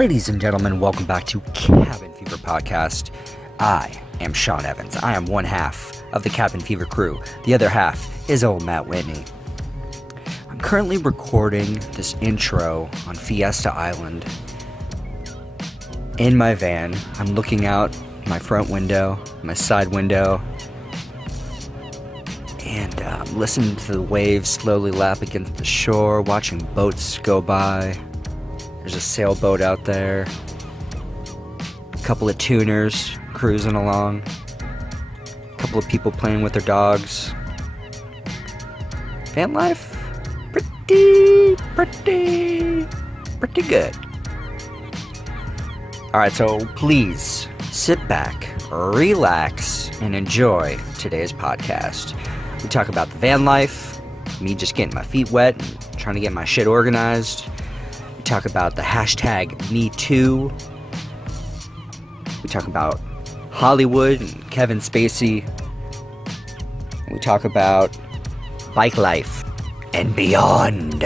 Ladies and gentlemen, welcome back to Cabin Fever Podcast. I am Sean Evans. I am one half of the Cabin Fever crew. The other half is old Matt Whitney. I'm currently recording this intro on Fiesta Island in my van. I'm looking out my front window, my side window, and listening to the waves slowly lap against the shore, watching boats go by. There's a sailboat out there, a couple of tuners cruising along, a couple of people playing with their dogs. Vanlife, pretty good. Alright, so please sit back, relax, and enjoy today's podcast. We talk about the van life, me just getting my feet wet and trying to get my shit organized. We talk about the hashtag #MeToo. We talk about Hollywood and Kevin Spacey. We talk about bike life and beyond.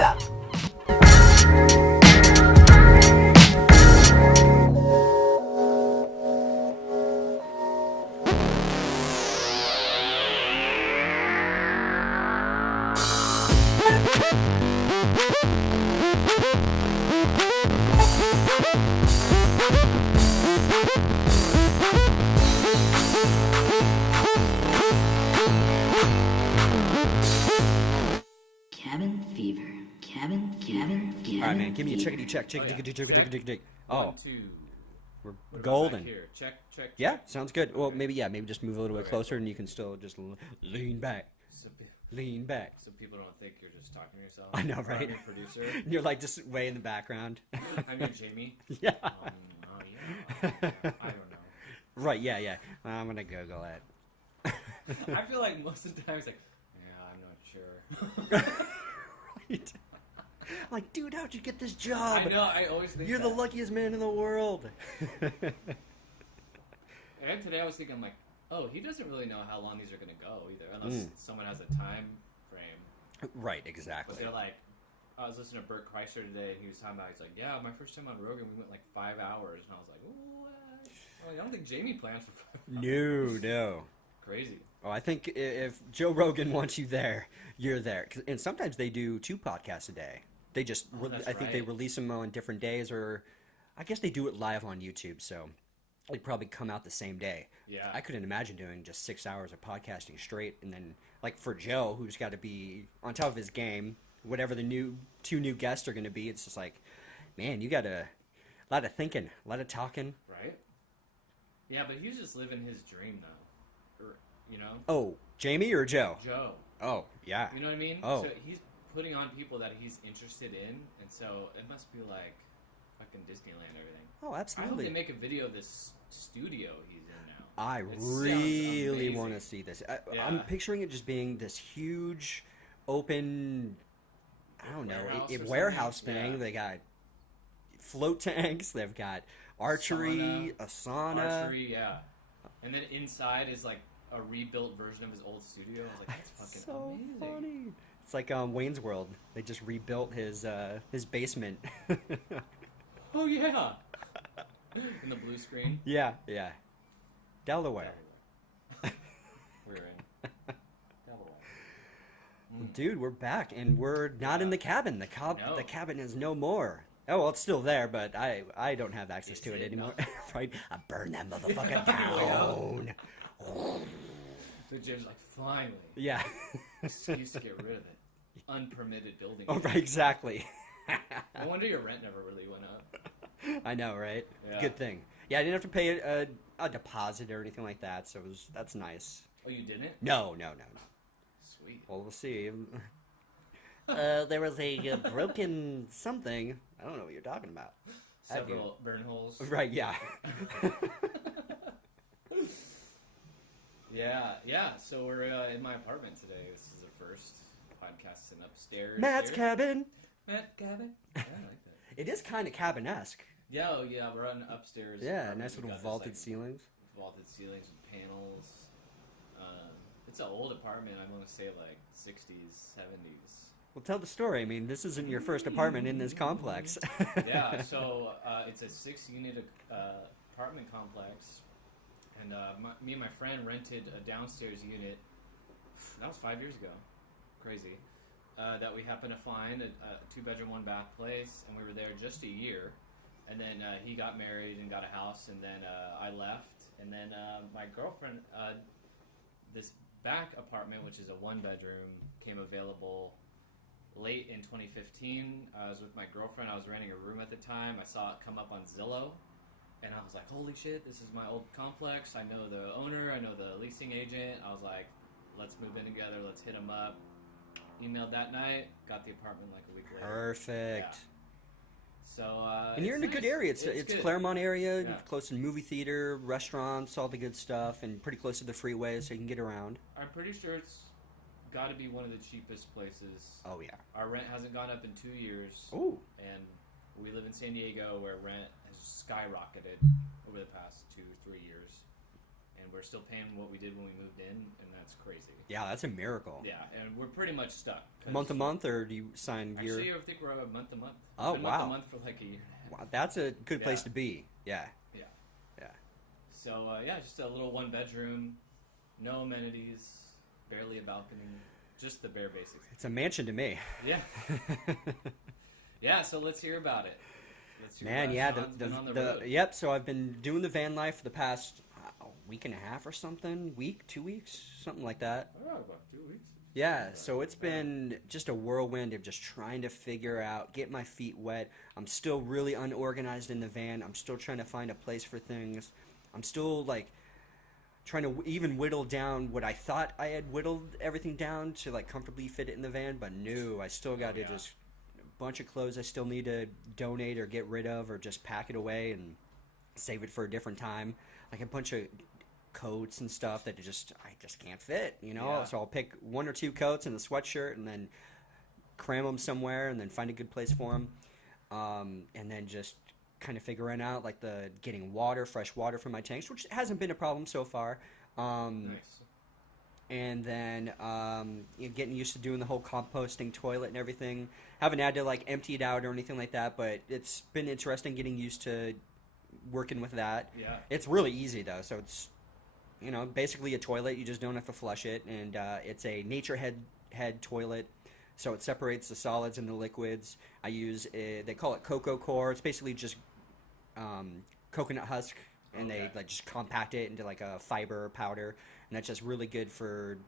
Alright, man, give me a chickadee check. Oh, One, two. we're golden. Here. Check. Yeah, sounds good. Well, maybe just move a little bit closer and you can still just lean back. Lean back. So people don't think you're just talking to yourself. I know, right? I'm your producer. You're like just way in the background. I'm your Jamie. Yeah. I don't know. Right, yeah. I'm gonna Google it. I feel like most of the time it's like, yeah, I'm not sure. Right. Like, dude, how'd you get this job? I know, I always think You're that. the luckiest man in the world. And today I was thinking, like, oh, he doesn't really know how long these are going to go either, unless someone has a time frame. Right, exactly. But they're like, I was listening to Bert Kreischer today, and he was talking about, he's like, yeah, my first time on Rogan, we went like 5 hours. And I was like, what? I'm like, I don't think Jamie plans for 5 hours. No. Crazy. Oh, I think if Joe Rogan wants you there, you're there. And sometimes they do 2 podcasts a day. They just, I think they release them on different days, or I guess they do it live on YouTube, so they probably come out the same day. Yeah. I couldn't imagine doing just 6 hours of podcasting straight, and then, like, for Joe, who's got to be on top of his game, whatever the 2 new guests are going to be, it's just like, man, you got a lot of thinking, a lot of talking. Right? Yeah, but he's just living his dream, though. You know? Oh, Jamie or Joe? Joe. Oh, yeah. You know what I mean? Oh. So he's putting on people that he's interested in, and so it must be like fucking Disneyland and everything. Oh, I hope absolutely. they make a video of this studio he's in now. I It really sounds want to see this. Yeah. I'm picturing it just being this huge, open, I don't know, warehouse thing. Yeah. They got float tanks. They've got archery, a sauna. Archery, yeah. And then inside is like a rebuilt version of his old studio. I was like, that's fucking So amazing. funny. It's like Wayne's World. They just rebuilt his basement. Oh, yeah. In the blue screen. Yeah. Delaware. We're in Delaware. Dude, we're back, and we're not in the cabin. The cabin is no more. Oh, well, it's still there, but I don't have access to it anymore. Right? I burned that motherfucker down. The gym's like, finally. Yeah. Excuse to get rid of it. Unpermitted building. Oh, right, exactly. No wonder your rent never really went up. I know, right? Yeah. Good thing. Yeah, I didn't have to pay a deposit or anything like that, so that's nice. Oh, you didn't? No. Sweet. Well, we'll see. There was a broken something. I don't know what you're talking about. Several burn holes. Right, yeah. Yeah. So we're in my apartment today. This is the first podcast in upstairs. Matt's cabin. Matt's cabin. Yeah, I like that. It is kind of cabin-esque. Yeah, we're on upstairs. Yeah, apartment. nice We little got this, vaulted ceilings. Vaulted ceilings with panels. It's an old apartment. I want to say like 60s, 70s. Well, tell the story. I mean, this isn't your first apartment in this complex. Yeah, so it's a 6-unit apartment complex, and me and my friend rented a downstairs unit. That was 5 years ago. Crazy. That we happened to find a 2-bedroom, 1-bath place, and we were there just a year. And then he got married and got a house, and then I left. And then my girlfriend, this back apartment, which is a 1-bedroom, came available late in 2015. I was with my girlfriend. I was renting a room at the time. I saw it come up on Zillow, and I was like, holy shit, this is my old complex. I know the owner. I know the leasing agent. I was like, let's move in together. Let's hit him up. Emailed that night. Got the apartment like a week later. Perfect. Yeah. So, and you're in a good area. It's good. Claremont area, Yeah. close to movie theater, restaurants, all the good stuff, and pretty close to the freeway, so you can get around. I'm pretty sure it's got to be one of the cheapest places. Oh, yeah. Our rent hasn't gone up in 2 years. Ooh. And we live in San Diego, where rent has skyrocketed over the past 2-3 years. And we're still paying what we did when we moved in, and that's crazy. Yeah, that's a miracle. Yeah, and we're pretty much stuck. Month to month, or do you sign year? Actually, I think we're a month to month. Oh, Been wow. Month to month for like a year and a half. Wow, that's a good place Yeah. to be. Yeah. Yeah. Yeah. So, just a little 1-bedroom, no amenities, barely a balcony, just the bare basics. It's a mansion to me. Yeah. Yeah, so let's hear about it. Let's hear Man, about yeah, Sean's been on the road. yep. So I've been doing the van life for the past week and a half or something, 2 weeks, something like that. Oh, about 2 weeks. Yeah, so it's been just a whirlwind of just trying to figure out, get my feet wet. I'm still really unorganized in the van. I'm still trying to find a place for things. I'm still like trying to even whittle down what I thought I had whittled everything down to like comfortably fit it in the van, but no, I still got to just a bunch of clothes I still need to donate or get rid of or just pack it away and save it for a different time. Like a bunch of coats and stuff that I just can't fit, you know. Yeah. So I'll pick 1 or 2 coats and a sweatshirt and then cram them somewhere and then find a good place for them, and then just kind of figuring out like the getting fresh water from my tanks, which hasn't been a problem so far. Nice. And then getting used to doing the whole composting toilet and everything. Haven't had to like empty it out or anything like that, but it's been interesting getting used to working with that. Yeah. It's really easy though, so it's basically a toilet. You just don't have to flush it, and it's a nature head toilet, so it separates the solids and the liquids. I use they call it cocoa core. It's basically just coconut husk, and they like just compact it into like a fiber powder, and that's just really good for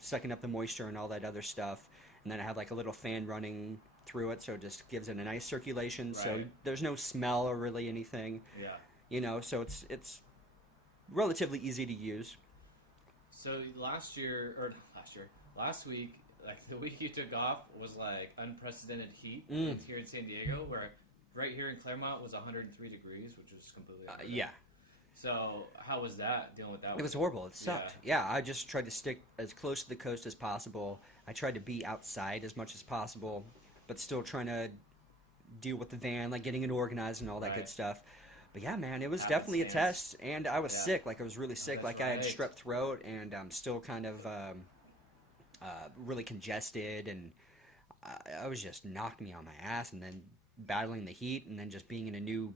sucking up the moisture and all that other stuff. And then I have like a little fan running through it, so it just gives it a nice circulation. Right. So there's no smell or really anything. Yeah. So it's relatively easy to use. So last week, like the week you took off was like unprecedented heat here in San Diego, where right here in Claremont was 103 degrees, which was completely unheard of. Yeah. So how was that, dealing with that? It was horrible. It sucked. Yeah, I just tried to stick as close to the coast as possible. I tried to be outside as much as possible, but still trying to deal with the van, like getting it organized and all that good stuff. But yeah, man, it was definitely a test, and I was sick. Like I was really sick. Like I had strep throat, and I'm still kind of really congested, and I was just knocked me on my ass, and then battling the heat, and then just being in a new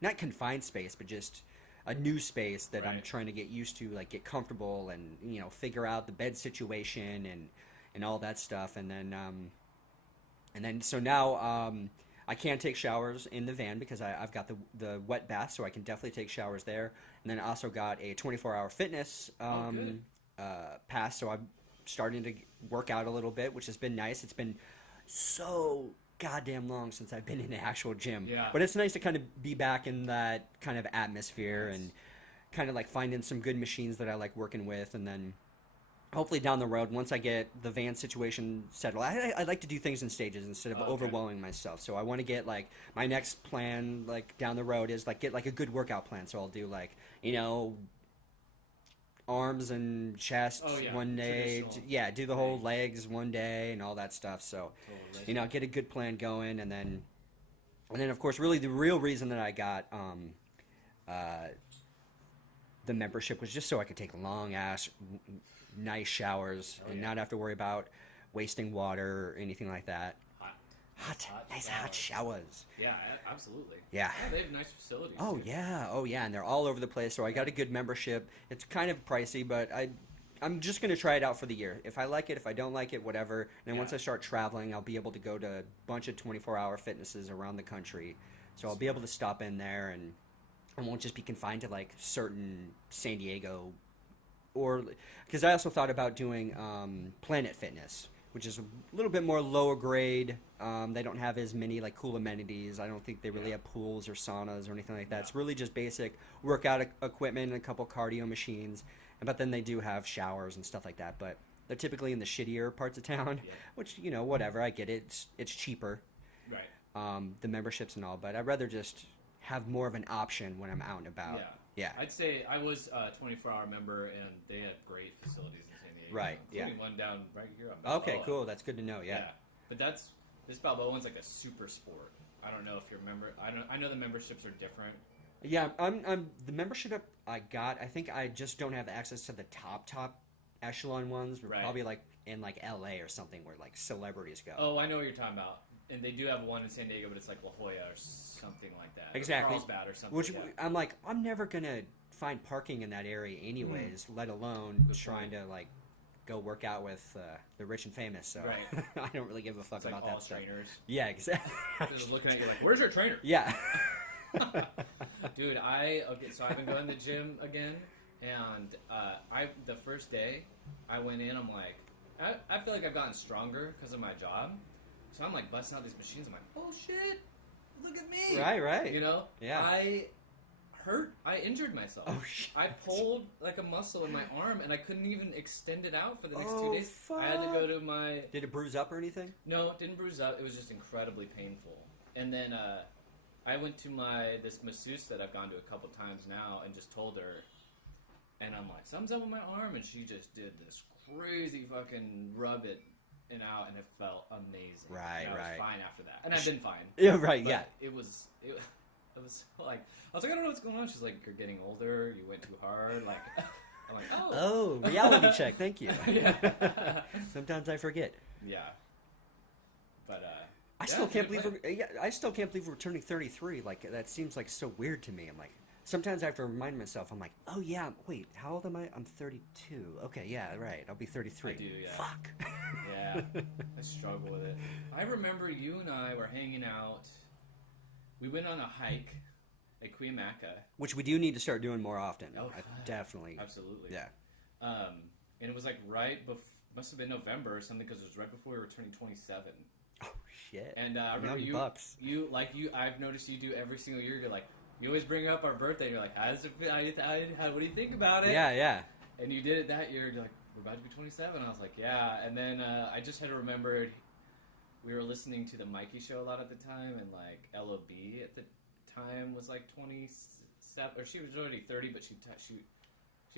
not confined space, but just a new space that I'm trying to get used to, like get comfortable and figure out the bed situation and all that stuff, and then so now. I can take showers in the van because I've got the wet bath, so I can definitely take showers there. And then I also got a 24-hour fitness pass, so I'm starting to work out a little bit, which has been nice. It's been so goddamn long since I've been in an actual gym. Yeah. But it's nice to kind of be back in that kind of atmosphere and kind of like finding some good machines that I like working with, and then hopefully down the road, once I get the van situation settled, I like to do things in stages instead of overwhelming myself. So I want to get like my next plan, like down the road, is like get like a good workout plan. So I'll do like arms and chest one day, do the whole legs one day and all that stuff. So get a good plan going, and then of course, really the real reason that I got the membership was just so I could take long ass nice showers and not have to worry about wasting water or anything like that. Nice hot showers. Yeah, absolutely. Yeah. They have nice facilities. Oh too. yeah, and they're all over the place. So I got a good membership. It's kind of pricey, but I'm just gonna try it out for the year. If I like it, if I don't like it, whatever. And then once I start traveling, I'll be able to go to a bunch of 24-hour fitnesses around the country. So I'll be able to stop in there, and I won't just be confined to like certain San Diego, or because I also thought about doing Planet Fitness, which is a little bit more lower grade. They don't have as many like cool amenities. I don't think they really have pools or saunas or anything like that. Yeah. It's really just basic workout equipment and a couple cardio machines. But then they do have showers and stuff like that. But they're typically in the shittier parts of town, which, you know, whatever. I get it. It's cheaper, Right. the memberships and all. But I'd rather just have more of an option when I'm out and about. Yeah. I'd say I was a 24-hour member, and they had great facilities in San Diego. Right, including one down right here on Balboa. Okay, cool. That's good to know. Yeah. But this Balboa one's like a super sport. I don't know if you're a member. I know the memberships are different. Yeah, I'm the membership I got. I think I just don't have access to the top echelon ones. We're probably like in like LA or something where like celebrities go. Oh, I know what you're talking about. And they do have one in San Diego, but it's like La Jolla or something like that. Exactly. Or Carlsbad or something. Which I'm like, I'm never gonna find parking in that area anyways. Let alone trying to like go work out with the rich and famous. So I don't really give a fuck it's like about all that stuff. trainers. Yeah, exactly. Just looking at you like, where's your trainer? Yeah. Dude, so I've been going to the gym again, and the first day I went in, I'm like, I feel like I've gotten stronger because of my job, so I'm like busting out these machines. I'm like, oh shit, look at me! Right. You know, Yeah. I injured myself. Oh shit! I pulled like a muscle in my arm, and I couldn't even extend it out for the next 2 days. Fuck. I had to go to my. Did it bruise up or anything? No, it didn't bruise up. It was just incredibly painful. And then I went to this masseuse that I've gone to a couple times now, and just told her, and I'm like, something's up with my arm, and she just did this crazy fucking rub it and out, and it felt amazing. Right. I was fine after that, and I've been fine. Yeah, right. But Yeah. It was like, I was like, I don't know what's going on. She's like, you're getting older. You went too hard. Like, I'm like, oh. Oh, reality check. Thank you. Yeah. Sometimes I forget. Yeah. But I still can't believe we're turning 33. Like that seems like so weird to me. I'm like, sometimes I have to remind myself. I'm like, oh yeah, wait, how old am I? I'm 32. Okay, yeah, right. I'll be 33. I do, yeah. Fuck. Yeah, I struggle with it. I remember you and I were hanging out. We went on a hike at Cuyamaca. Which we do need to start doing more often. Oh, definitely. Absolutely. Yeah. And it was like must have been November or something, because it was right before we were turning 27. Oh shit. And I remember I've noticed you do every single year. You're like, you always bring up our birthday. And you're like, how does it feel? What do you think about it? Yeah. And you did it that year. You're like, we're about to be 27. I was like, yeah. And then I just had remembered we were listening to the Mikey show a lot at the time, and like LOB at the time was like 27, or she was already 30, but she'd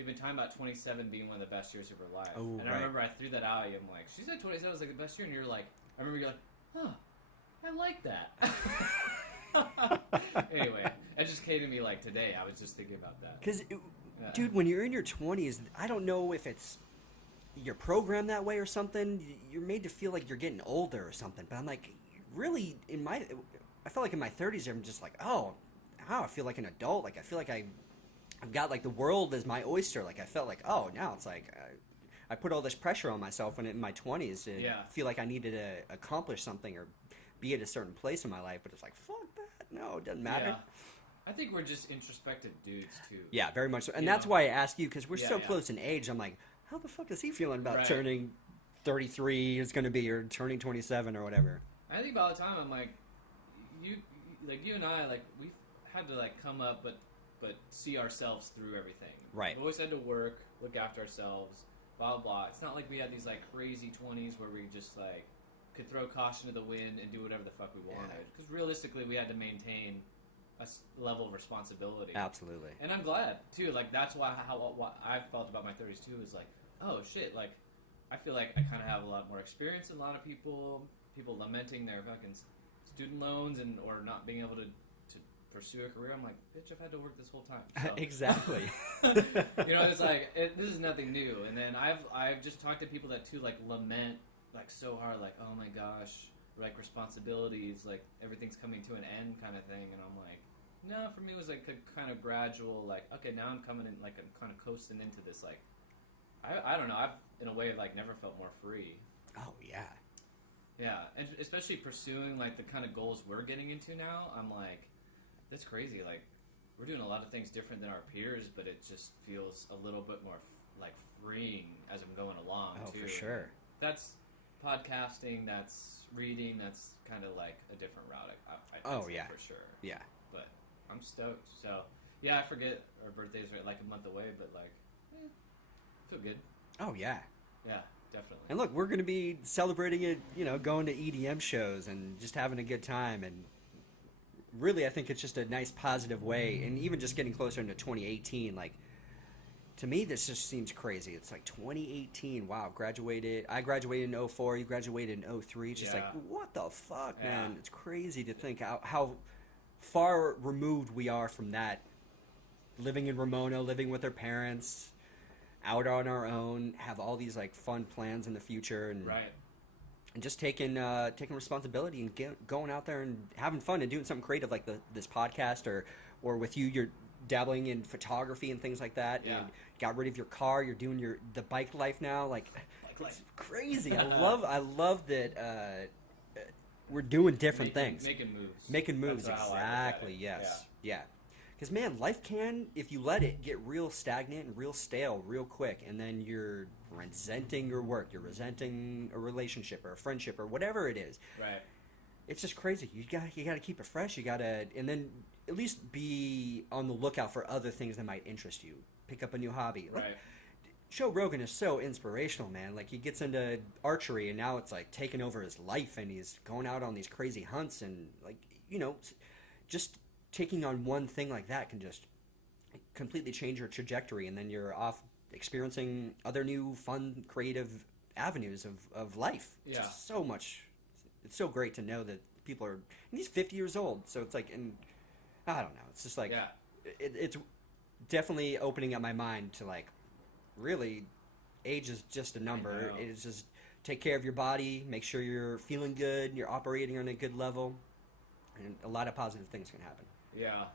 been talking about 27 being one of the best years of her life. Oh, and I remember I threw that out. I'm like, she said 27 was like the best year, and you're like, I remember you're like, huh, I like that. Anyway, it just came to me like today. I was just thinking about that. Because, dude, when you're in your 20s, I don't know if it's you're programmed that way or something. You're made to feel like you're getting older or something. But I'm like, really, I felt like in my 30s, I'm just like, I feel like an adult. Like, I feel like I've got like the world as my oyster. Like, I felt like, now it's like I put all this pressure on myself when in my 20s to feel like I needed to accomplish something or be at a certain place in my life. But it's like, fuck that. No, it doesn't matter. Yeah. I think we're just introspective dudes too. Yeah, very much so. And that's why I ask you, because we're so close in age. I'm like, how the fuck is he feeling about turning 33 is going to be, or turning 27 or whatever? I think about the time I'm like, you and I, like, we've had to like come up but see ourselves through everything. Right. We've always had to work, look after ourselves, blah blah blah. It's not like we had these like crazy 20s where we just like could throw caution to the wind and do whatever the fuck we wanted. Because realistically, we had to maintain a level of responsibility. Absolutely. And I'm glad too. Like, that's what I've felt about my 30s too. Is like, oh shit, like I feel like I kind of have a lot more experience than a lot of people lamenting their fucking student loans or not being able to pursue a career. I'm like, bitch, I've had to work this whole time. So. Exactly. It's like this is nothing new. And then I've just talked to people that too like lament like so hard, like, oh my gosh, like responsibilities, like everything's coming to an end kind of thing. And I'm like, no, for me it was like a kind of gradual, like, okay, now I'm coming in, like I'm kind of coasting into this, like, I don't know, I've in a way like never felt more free. Oh yeah. Yeah, and especially pursuing like the kind of goals we're getting into now, I'm like, that's crazy. Like, we're doing a lot of things different than our peers, but it just feels a little bit more like freeing as I'm going along. Oh, too. for sure. That's podcasting. That's reading. That's kind of like a different route. Oh, say yeah. for sure. Yeah. But I'm stoked. So yeah, I forget our birthdays are like a month away, but like, feel good. Oh yeah. Yeah, definitely. And look, we're going to be celebrating it, you know, going to EDM shows and just having a good time. And really, I think it's just a nice, positive way. And even just getting closer into 2018, like, to me, this just seems crazy. It's like 2018. Wow, graduated. I graduated in 04. You graduated in 03. Just like, what the fuck, man? It's crazy to think how far removed we are from that. Living in Ramona, living with our parents, out on our own, have all these like fun plans in the future, and and just taking responsibility and going out there and having fun and doing something creative like this podcast, or with you're dabbling in photography and things like that. Yeah. And got rid of your car. You're doing the bike life now. Like, it's crazy. I love that we're doing different things. Making moves. Exactly. Yes. Yeah. Because, man, life can, if you let it, get real stagnant and real stale real quick. And then you're resenting your work. You're resenting a relationship or a friendship or whatever it is. Right. It's just crazy. You got to keep it fresh. You got to, and then at least be on the lookout for other things that might interest you. Pick up a new hobby. Like, Right. Joe Rogan is so inspirational, man. Like, he gets into archery, and now it's like taking over his life, and he's going out on these crazy hunts, and like, you know, just taking on one thing like that can just completely change your trajectory, and then you're off experiencing other new, fun, creative avenues of life. Yeah. Just so much. It's so great to know that people are. And he's 50 years old, so it's like, and I don't know. It's just like, it's definitely opening up my mind to like, really, age is just a number. It's just take care of your body, make sure you're feeling good, you're operating on a good level, and a lot of positive things can happen. Yeah.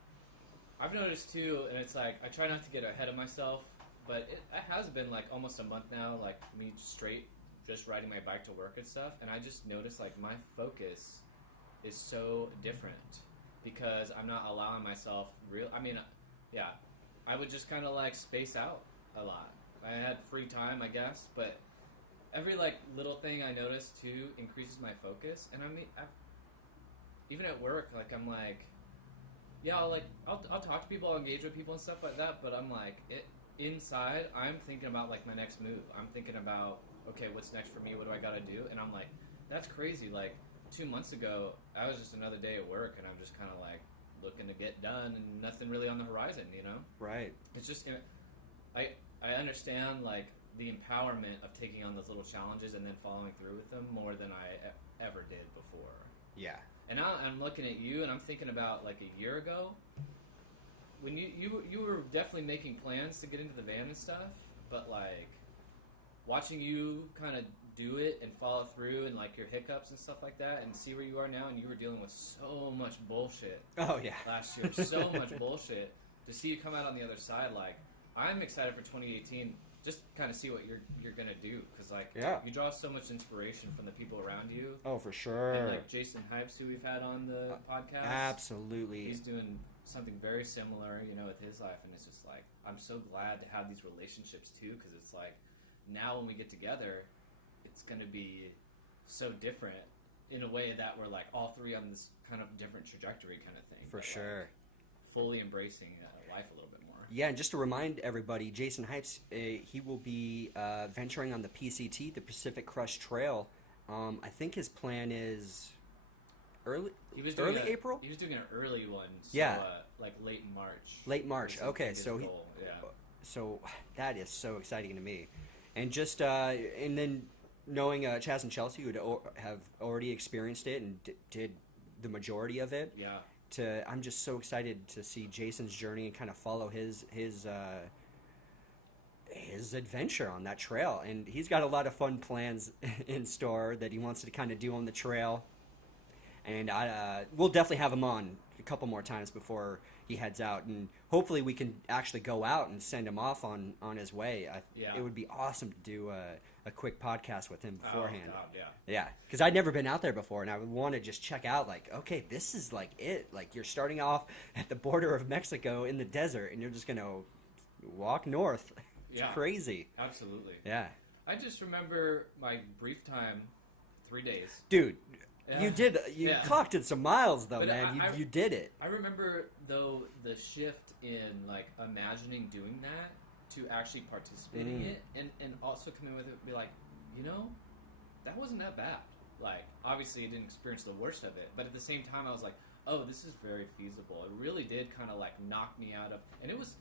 I've noticed too, and it's like, I try not to get ahead of myself, but it has been like almost a month now, like me straight just riding my bike to work and stuff, and I just noticed like my focus is so different because I'm not allowing myself I would just kind of like space out a lot. I had free time, I guess, but every like little thing I notice too increases my focus, and I mean, even at work, like I'm like, yeah, I'll talk to people, I'll engage with people and stuff like that, but I'm like, inside, I'm thinking about like my next move. I'm thinking about, okay, what's next for me? What do I gotta do? And I'm like, that's crazy. Like 2 months ago, I was just another day at work, and I'm just kind of like looking to get done, and nothing really on the horizon, you know? Right. It's just, I understand like the empowerment of taking on those little challenges and then following through with them more than I ever did before. Yeah. And now I'm looking at you, and I'm thinking about like a year ago, when you were definitely making plans to get into the van and stuff, but like watching you kind of do it and follow through, and like your hiccups and stuff like that, and see where you are now, and you were dealing with so much bullshit. Oh yeah. Last year, so much bullshit. To see you come out on the other side, like I'm excited for 2018. Just kind of see what you're gonna do, because like you draw so much inspiration from the people around you. Oh, for sure. And like Jason Hypes, who we've had on the podcast, absolutely. He's doing something very similar, you know, with his life, and it's just like I'm so glad to have these relationships too, because it's like now when we get together, it's gonna be so different in a way that we're like all three on this kind of different trajectory kind of thing. For sure. Like, fully embracing life a little bit more. Yeah, and just to remind everybody, Jason Hypes, he will be venturing on the PCT, the Pacific Crust Trail. I think his plan is early April? He was doing an early one, so like late March. Late March, okay. So so that is so exciting to me. And just, and then knowing Chaz and Chelsea, who have already experienced it and did the majority of it. Yeah. I'm just so excited to see Jason's journey and kind of follow his his adventure on that trail. And he's got a lot of fun plans in store that he wants to kind of do on the trail. And we'll definitely have him on a couple more times before he heads out, and hopefully we can actually go out and send him off on his way. It would be awesome to do a quick podcast with him beforehand. Oh, God, Yeah, because I'd never been out there before, and I would want to just check out, like, okay, this is like it. Like, you're starting off at the border of Mexico in the desert, and you're just going to walk north. It's crazy. Absolutely. Yeah. I just remember my brief time, 3 days. Dude. Yeah. You clocked in some miles, though, but man. You did it. I remember, though, the shift in, like, imagining doing that to actually participating in it, and also coming with it and be like, you know, that wasn't that bad. Like, obviously, I didn't experience the worst of it, but at the same time, I was like, oh, this is very feasible. It really did kind of, like, knock me out of... And it was...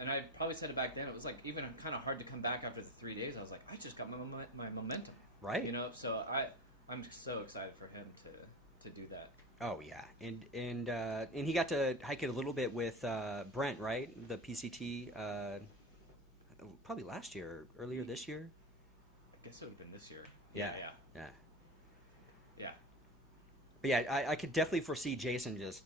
And I probably said it back then, it was, like, even kind of hard to come back after the 3 days. I was like, I just got my momentum. Right. You know, so I'm so excited for him to do that. Oh yeah, and he got to hike it a little bit with Brent, right? The PCT, probably last year, earlier this year. I guess it would have been this year. Yeah. Yeah. But yeah, I could definitely foresee Jason just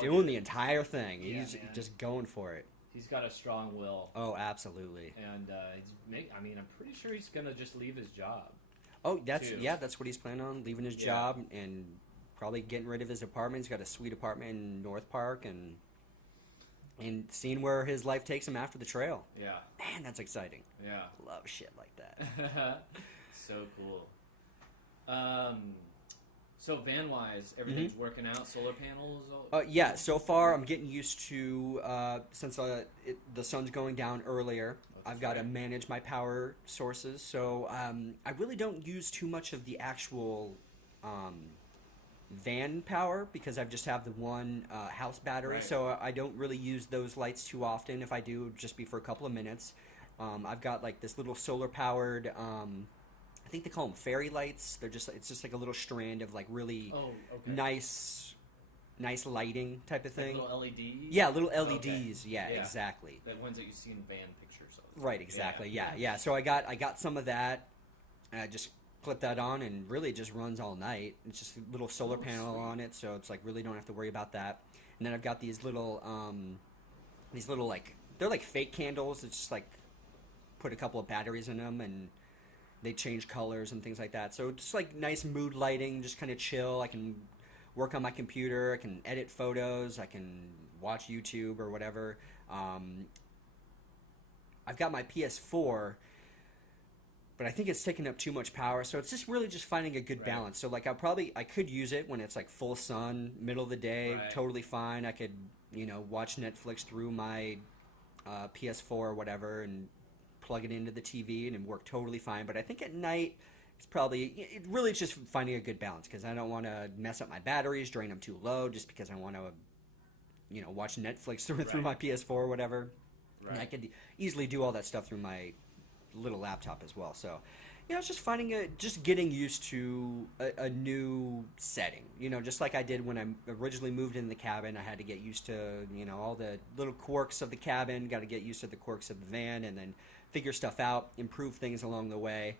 doing the entire thing. He's just going for it. He's got a strong will. Oh, absolutely. And I'm pretty sure he's gonna just leave his job. Oh, that's what he's planning on, leaving his job and probably getting rid of his apartment. He's got a sweet apartment in North Park and seeing where his life takes him after the trail. Yeah. Man, that's exciting. Yeah. Love shit like that. So cool. So van-wise, everything's working out? Solar panels? Yeah, so far I'm getting used to, since the sun's going down earlier, I've got to manage my power sources, so I really don't use too much of the actual van power because I just have the one house battery, so I don't really use those lights too often. If I do, it'll just be for a couple of minutes. I've got like this little solar powered, I think they call them fairy lights. It's just like a little strand of like really nice lighting type of thing. Like little LEDs? Yeah, little LEDs. Yeah, exactly. The ones that you see in van pictures. Right, exactly. Yeah. So I got some of that, and I just clip that on, and really it just runs all night. It's just a little solar panel on it, so it's like really don't have to worry about that. And then I've got these little like they're like fake candles. It's just like put a couple of batteries in them, and they change colors and things like that. So just like nice mood lighting, just kind of chill. I can work on my computer. I can edit photos. I can watch YouTube or whatever. I've got my PS4, but I think it's taking up too much power. So it's just really just finding a good balance. So like I could use it when it's like full sun, middle of the day, totally fine. I could, watch Netflix through my PS4 or whatever and plug it into the TV and work totally fine. But I think at night it really is just finding a good balance because I don't want to mess up my batteries, drain them too low just because I want to, watch Netflix through my PS4 or whatever. Right. And I could easily do all that stuff through my little laptop as well. So, it's just just getting used to a new setting. Just like I did when I originally moved in the cabin, I had to get used to, all the little quirks of the cabin, got to get used to the quirks of the van, and then figure stuff out, improve things along the way.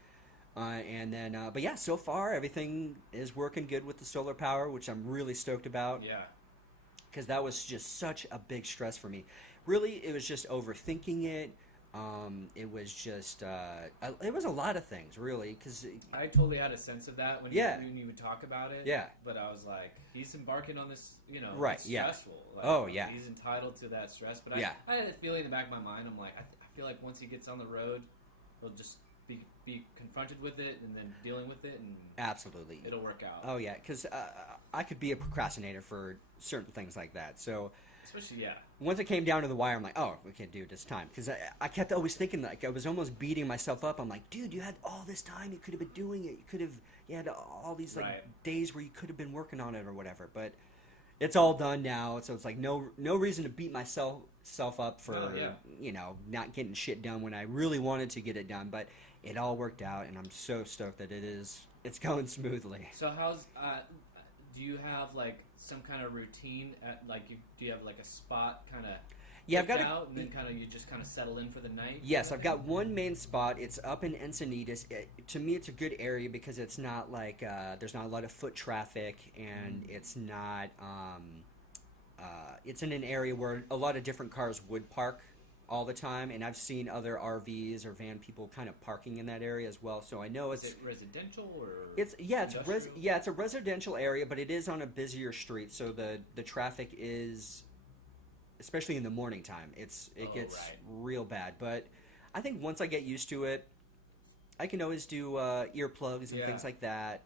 But yeah, so far everything is working good with the solar power, which I'm really stoked about. Yeah. Because that was just such a big stress for me. Really, it was just overthinking it. It was just, it was a lot of things, really. Cause I totally had a sense of that when you would talk about it. Yeah. But I was like, he's embarking on this, right, it's stressful. Like, he's entitled to that stress. But I had a feeling in the back of my mind, I'm like, I feel like once he gets on the road, he'll just be confronted with it and then dealing with it, and absolutely it'll work out. Oh yeah, because I could be a procrastinator for certain things like that. So especially once it came down to the wire, I'm like, oh, we can't do it this time, because I kept always thinking, like, I was almost beating myself up. I'm like, dude, you had all this time, you could have been doing it, you had all these days where you could have been working on it or whatever. But it's all done now, so it's like no reason to beat myself up for not getting shit done when I really wanted to get it done. But it all worked out, and I'm so stoked that it's going smoothly. So do you have like some kind of routine do you have like a spot kind of Yeah, I've got out, and then you just kind of settle in for the night. Yes, I've got one main spot. It's up in Encinitas. To me, it's a good area because it's not like there's not a lot of foot traffic, and it's not. It's in an area where a lot of different cars would park all the time, and I've seen other RVs or van people kind of parking in that area as well. So I know Is it residential or it's industrial? it's a residential area, but it is on a busier street, so the traffic is, especially in the morning time, it gets right. real bad. But I think once I get used to it, I can always do earplugs and things like that.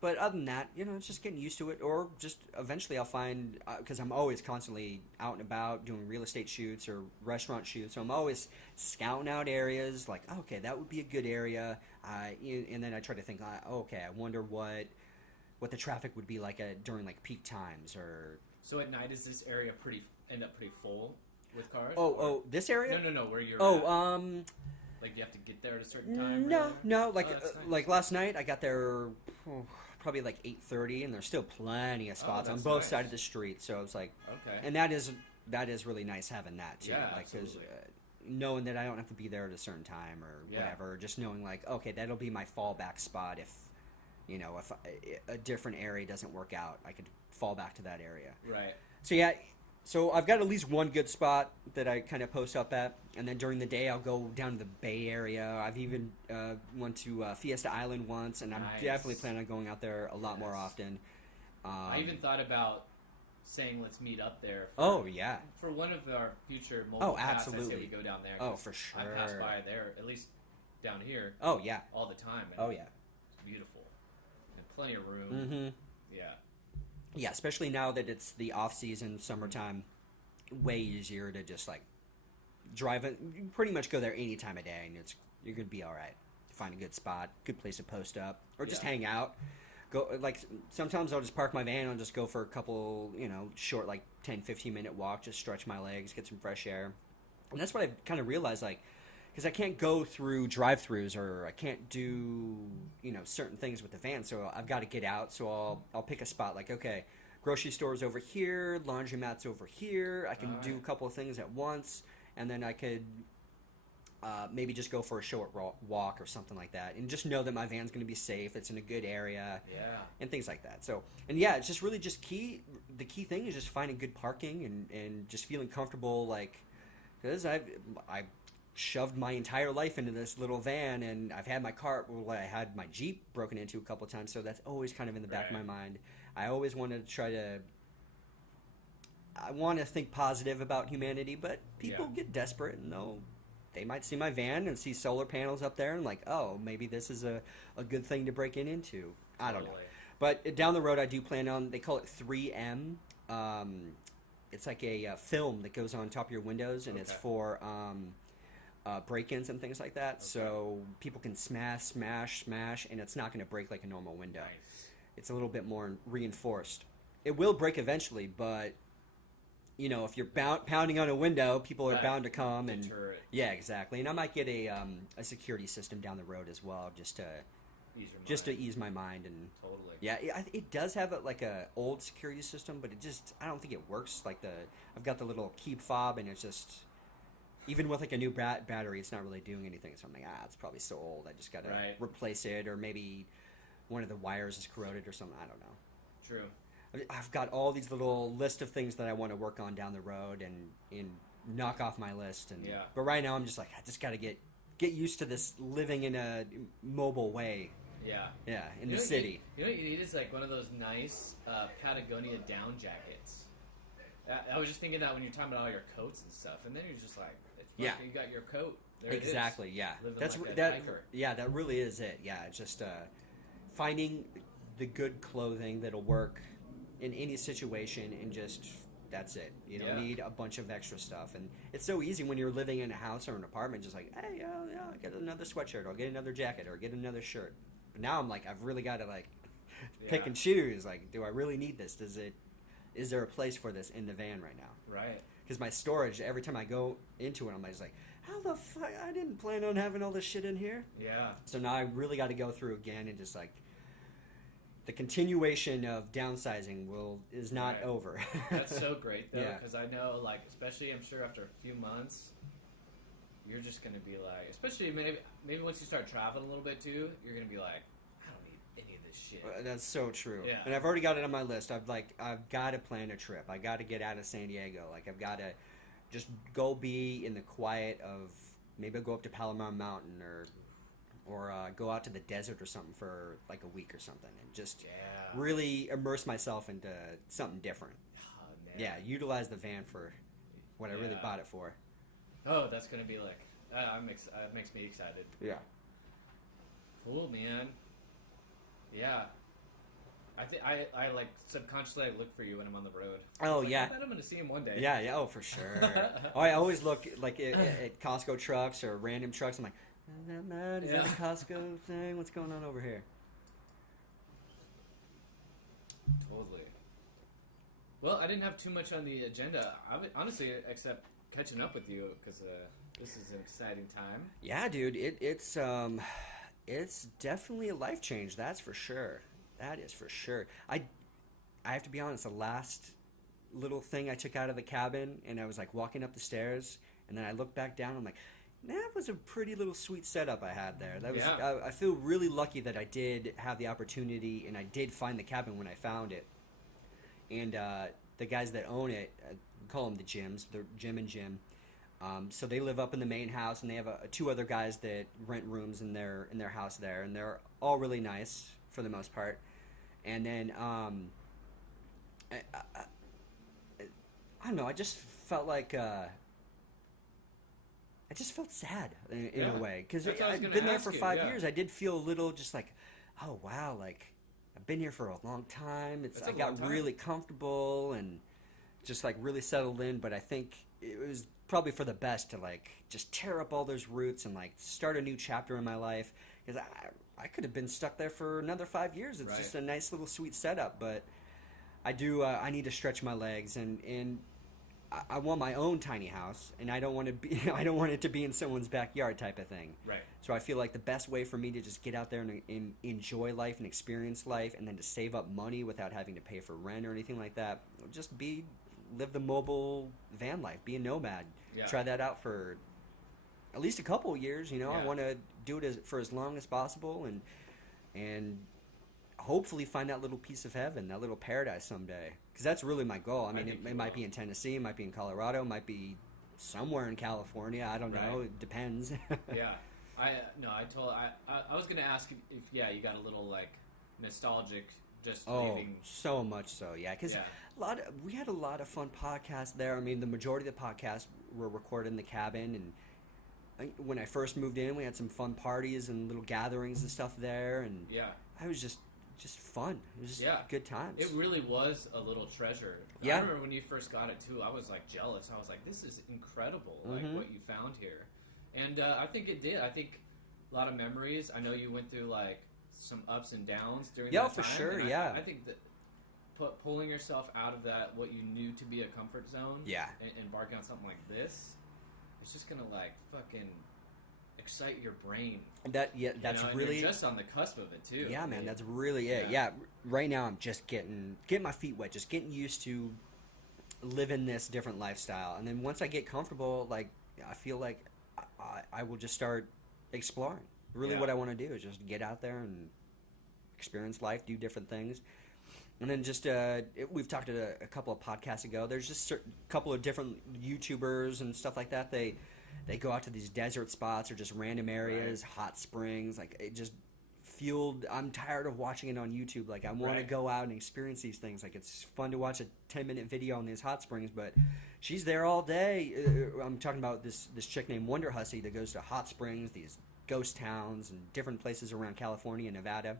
But other than that, it's just getting used to it, or just eventually I'll find, because I'm always constantly out and about doing real estate shoots or restaurant shoots, so I'm always scouting out areas like, okay, that would be a good area, and then I try to think, okay, I wonder what the traffic would be like during like peak times. Or so at night, is this area end up pretty full with cars? This area? No, where you're at. Like, you have to get there at a certain time? No. Like, nice. like last night, I got there probably like 8:30, and there's still plenty of spots on both sides of the street. So it's like, okay, and that is really nice having that too. Yeah, like, because absolutely. knowing that I don't have to be there at a certain time or whatever, just knowing like, okay, that'll be my fallback spot if a different area doesn't work out, I could fall back to that area. Right. So yeah. So I've got at least one good spot that I kind of post up at, and then during the day I'll go down to the Bay Area. I've even went to Fiesta Island once, and I'm definitely planning on going out there a lot more often. I even thought about saying let's meet up there. For one of our future mobile casts, I say we go down there. Oh, for sure. I pass by there, at least down here. Oh, yeah. All the time. Oh, yeah. It's beautiful. And plenty of room. Mm-hmm. Yeah. Yeah, especially now that it's the off-season, summertime, way easier to just, like, drive it. You can pretty much go there any time of day, and you're going to be all right. Find a good spot, good place to post up, or just hang out. Go, like, sometimes I'll just park my van and just go for a couple, short, like, 10, 15-minute walk, just stretch my legs, get some fresh air. And that's what I kind of realized, like, because I can't go through drive-thrus, or I can't do, certain things with the van, so I've got to get out. So I'll pick a spot, like, okay, grocery store's over here, laundromat's over here. I can do a couple of things at once, and then I could maybe just go for a short walk or something like that, and just know that my van's going to be safe, it's in a good area, and things like that. So, and yeah, it's just really just the key thing is just finding good parking and just feeling comfortable, like, because I shoved my entire life into this little van, and I've had I had my Jeep broken into a couple of times, so that's always kind of in the back of my mind. I always want to think positive about humanity, but people get desperate, and they might see my van and see solar panels up there and like, oh, maybe this is a good thing to break into. I don't know. But down the road, I do plan on, they call it 3M. It's like a film that goes on top of your windows, and it's for break-ins and things like that, so people can smash, and it's not going to break like a normal window. Nice. It's a little bit more reinforced. It will break eventually, but if you're pounding on a window, people are bound to come and deter it. Yeah, exactly. And I might get a security system down the road as well, just to ease my mind. And totally. Yeah, it does have like a old security system, but I don't think it works. Like I've got the little keep fob, and it's just, even with like a new battery, it's not really doing anything. So I'm like, it's probably so old. I just got to replace it, or maybe one of the wires is corroded or something. I don't know. True. I've got all these little list of things that I want to work on down the road and knock off my list. But right now I'm just like, I just got to get used to this living in a mobile way. Yeah, in the city. What you need is like one of those nice Patagonia down jackets. I was just thinking that when you're talking about all your coats and stuff, and then you're just like, you got your coat. There exactly. It is. Yeah, Living like a hiker. Yeah, that really is it. Yeah, it's just finding the good clothing that'll work in any situation, and just that's it. You don't need a bunch of extra stuff, and it's so easy when you're living in a house or an apartment. Just like, hey, I'll get another sweatshirt, or get another jacket, or get another shirt. But now I'm like, I've really got to like pick and choose. Like, do I really need this? Is there a place for this in the van right now? Right. Because my storage, every time I go into it, I'm just like, how the fuck? I didn't plan on having all this shit in here. Yeah. So now I really got to go through again and just like the continuation of downsizing is not Right. over. That's so great though, Yeah. because I know, like, especially I'm sure after a few months, you're just gonna be like, especially maybe once you start traveling a little bit too, you're gonna be like, I don't need any of this shit. That's so true. Yeah. And I've already got it on my list. I've got to plan a trip. I got to get out of San Diego. Like I've got to just go be in the quiet of, maybe I'll go up to Palomar Mountain or go out to the desert or something for like a week or something, and just really immerse myself into something different. Oh, man. Yeah, utilize the van for what I really Yeah. bought it for. Oh, that's gonna be like, makes me excited. Yeah. Cool, man. Yeah. I think I like subconsciously I look for you when I'm on the road. Oh, Like, yeah. I bet I'm gonna see him one day. Yeah, yeah, oh, for sure. I always look like at Costco trucks or random trucks. I'm like, is that mad? Is that a Costco thing? What's going on over here? Totally. Well, I didn't have too much on the agenda. Honestly, except catching up with you because this is an exciting time. Yeah, dude, it's definitely a life change. That's for sure. That is for sure. I have to be honest. The last little thing I took out of the cabin, and I was like walking up the stairs, and then I looked back down. I'm like, that was a pretty little sweet setup I had there. That was. Yeah. I feel really lucky that I did have the opportunity, and I did find the cabin when I found it. And the guys that own it, we call them the Jims. They're Jim and Jim. So they live up in the main house, and they have two other guys that rent rooms in their house there, and they're all really nice for the most part. And then I don't know. I just felt like I just felt sad in a way because That's what I was I've gonna been there ask for you, 5 yeah. years. I did feel a little just like, oh wow, like I've been here for a long time. That's I a long got time. really comfortable and just like really settled in. But I think it was probably for the best to like just tear up all those roots and like start a new chapter in my life because I could have been stuck there for another 5 years. It's Right. just a nice little sweet setup, but I do I need to stretch my legs and I want my own tiny house, and I don't want to be I don't want it to be in someone's backyard type of thing. Right. So I feel like the best way for me to just get out there and enjoy life and experience life, and then to save up money without having to pay for rent or anything like that, just live the mobile van life, be a nomad. Yeah. Try that out for at least a couple of years. You know, I Yeah. want to do it for as long as possible, and hopefully find that little piece of heaven, that little paradise someday. Because that's really my goal. I mean, think it you might will. be in Tennessee, it might be in Colorado, it might be somewhere in California. I don't know. Right. It depends. Yeah. I was gonna ask if you got a little like nostalgic just Oh, leaving. so much so, yeah. Because Yeah. we had a lot of fun podcasts there. I mean, the majority of the podcasts were recorded in the cabin, and when I first moved in, we had some fun parties and little gatherings and stuff there, and Yeah. I was just fun. It was just good times. It really was a little treasure. Yeah. I remember when you first got it too. I was like jealous. I was like, "This is incredible! Like Mhm. what you found here." And I think it did. I think a lot of memories. I know you went through like some ups and downs during Yeah, that for time. sure, and yeah. I think that pulling yourself out of that what you knew to be a comfort zone. Yeah. And embarking on something like this, it's just gonna like fucking excite your brain. That's You know, and really you're just on the cusp of it too. yeah, man. That's really it. Yeah, right now I'm just getting my feet wet, just getting used to living this different lifestyle, and then once I get comfortable, like I feel like I will just start exploring. Really, Yeah. what I want to do is just get out there and experience life, do different things. And then just we've talked a couple of podcasts ago. There's just a couple of different YouTubers and stuff like that. They go out to these desert spots or just random areas, hot springs. Like it just fueled. I'm tired of watching it on YouTube. Like I want to Right. go out and experience these things. Like it's fun to watch a 10-minute video on these hot springs, but she's there all day. I'm talking about this chick named Wonder Hussy that goes to hot springs, these ghost towns and different places around California and Nevada.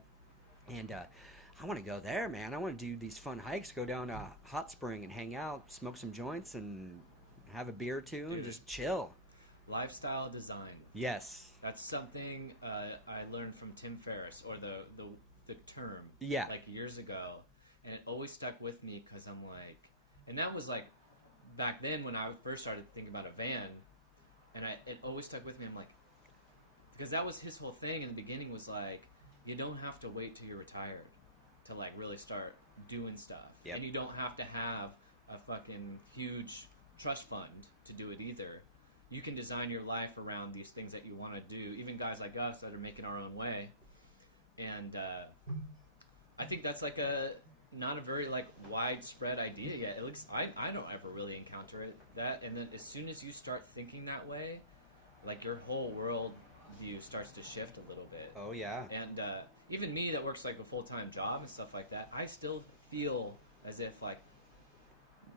And I want to go there, man. I want to do these fun hikes, go down a hot spring and hang out, smoke some joints and have a beer or two and Dude. just chill. Lifestyle design. Yes. That's something I learned from Tim Ferriss, or the term, Yeah. like years ago, and it always stuck with me because I'm like, and that was like back then when I first started thinking about a van, and it always stuck with me. I'm like, because that was his whole thing in the beginning was like, you don't have to wait till you're retired to like really start doing stuff. Yep. And you don't have to have a fucking huge trust fund to do it either. You can design your life around these things that you want to do. Even guys like us that are making our own way. And I think that's like not a very like widespread idea yet. At least I don't ever really encounter that. And then as soon as you start thinking that way, like your whole world view starts to shift a little bit. Oh yeah. And even me that works like a full-time job and stuff like that, I still feel as if like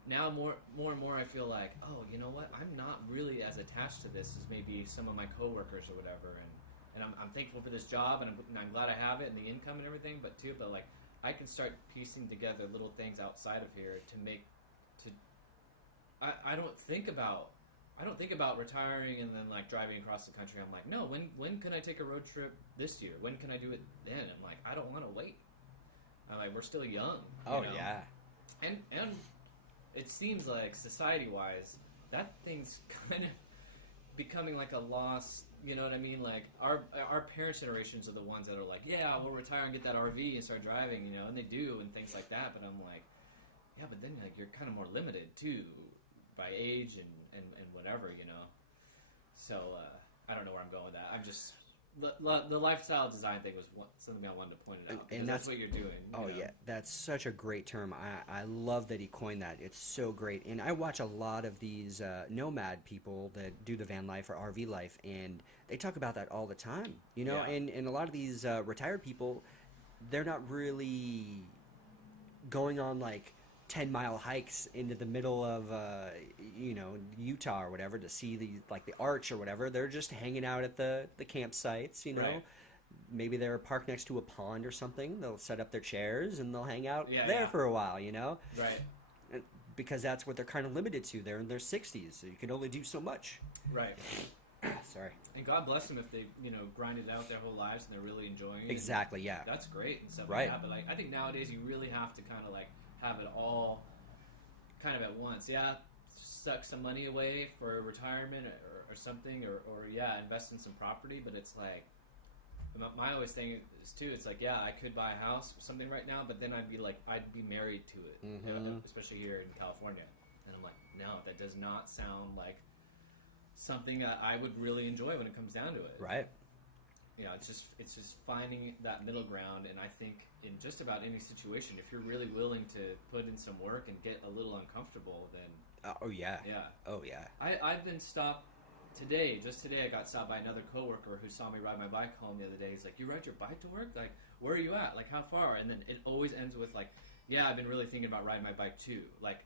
now more and more I feel like, oh, you know what? I'm not really as attached to this as maybe some of my coworkers or whatever. And I'm thankful for this job, and I'm glad I have it and the income and everything. But like I can start piecing together little things outside of here I don't think about retiring and then like driving across the country. I'm like, no, when can I take a road trip this year? When can I do it then? I'm like, I don't want to wait. I'm like, we're still young. Oh, you know? yeah. And it seems like society-wise, that thing's kind of becoming like a lost, you know what I mean? Like our parents' generations are the ones that are like, yeah, we'll retire and get that RV and start driving, you know, and they do and things like that. But I'm like, yeah, but then like you're kind of more limited too by age and whatever, you know. So I don't know where I'm going with that. I'm just the lifestyle design thing was something I wanted to point it out. And that's what you're doing. Oh, you know? yeah. That's such a great term. I love that he coined that. It's so great. And I watch a lot of these nomad people that do the van life or RV life, and they talk about that all the time, you know? Yeah. And a lot of these retired people, they're not really going on, like, 10-mile hikes into the middle of, you know, Utah or whatever to see the arch or whatever. They're just hanging out at the campsites, you know? Right. Maybe they're parked next to a pond or something. They'll set up their chairs and they'll hang out there Yeah. for a while, you know? Right. Because that's what they're kind of limited to. They're in their 60s, so you can only do so much. Right. Sorry. And God bless them if they, you know, grinded out their whole lives and they're really enjoying it. Exactly, yeah. That's great and stuff Right. like that. But like, I think nowadays you really have to kind of like have it all kind of at once. Yeah, suck some money away for retirement or something, or yeah, invest in some property. But it's like, my always thing is too, it's like, yeah, I could buy a house or something right now, but then I'd be married to it, Mm-hmm. you know, especially here in California. And I'm like, no, that does not sound like something that I would really enjoy when it comes down to it. Right. You know, it's just finding that middle ground. And I think in just about any situation, if you're really willing to put in some work and get a little uncomfortable, then Oh, yeah. yeah. Oh, yeah. I've been stopped just today I got stopped by another coworker who saw me ride my bike home the other day. He's like, you ride your bike to work? Like, where are you at? Like, how far? And then it always ends with like, yeah, I've been really thinking about riding my bike too. Like,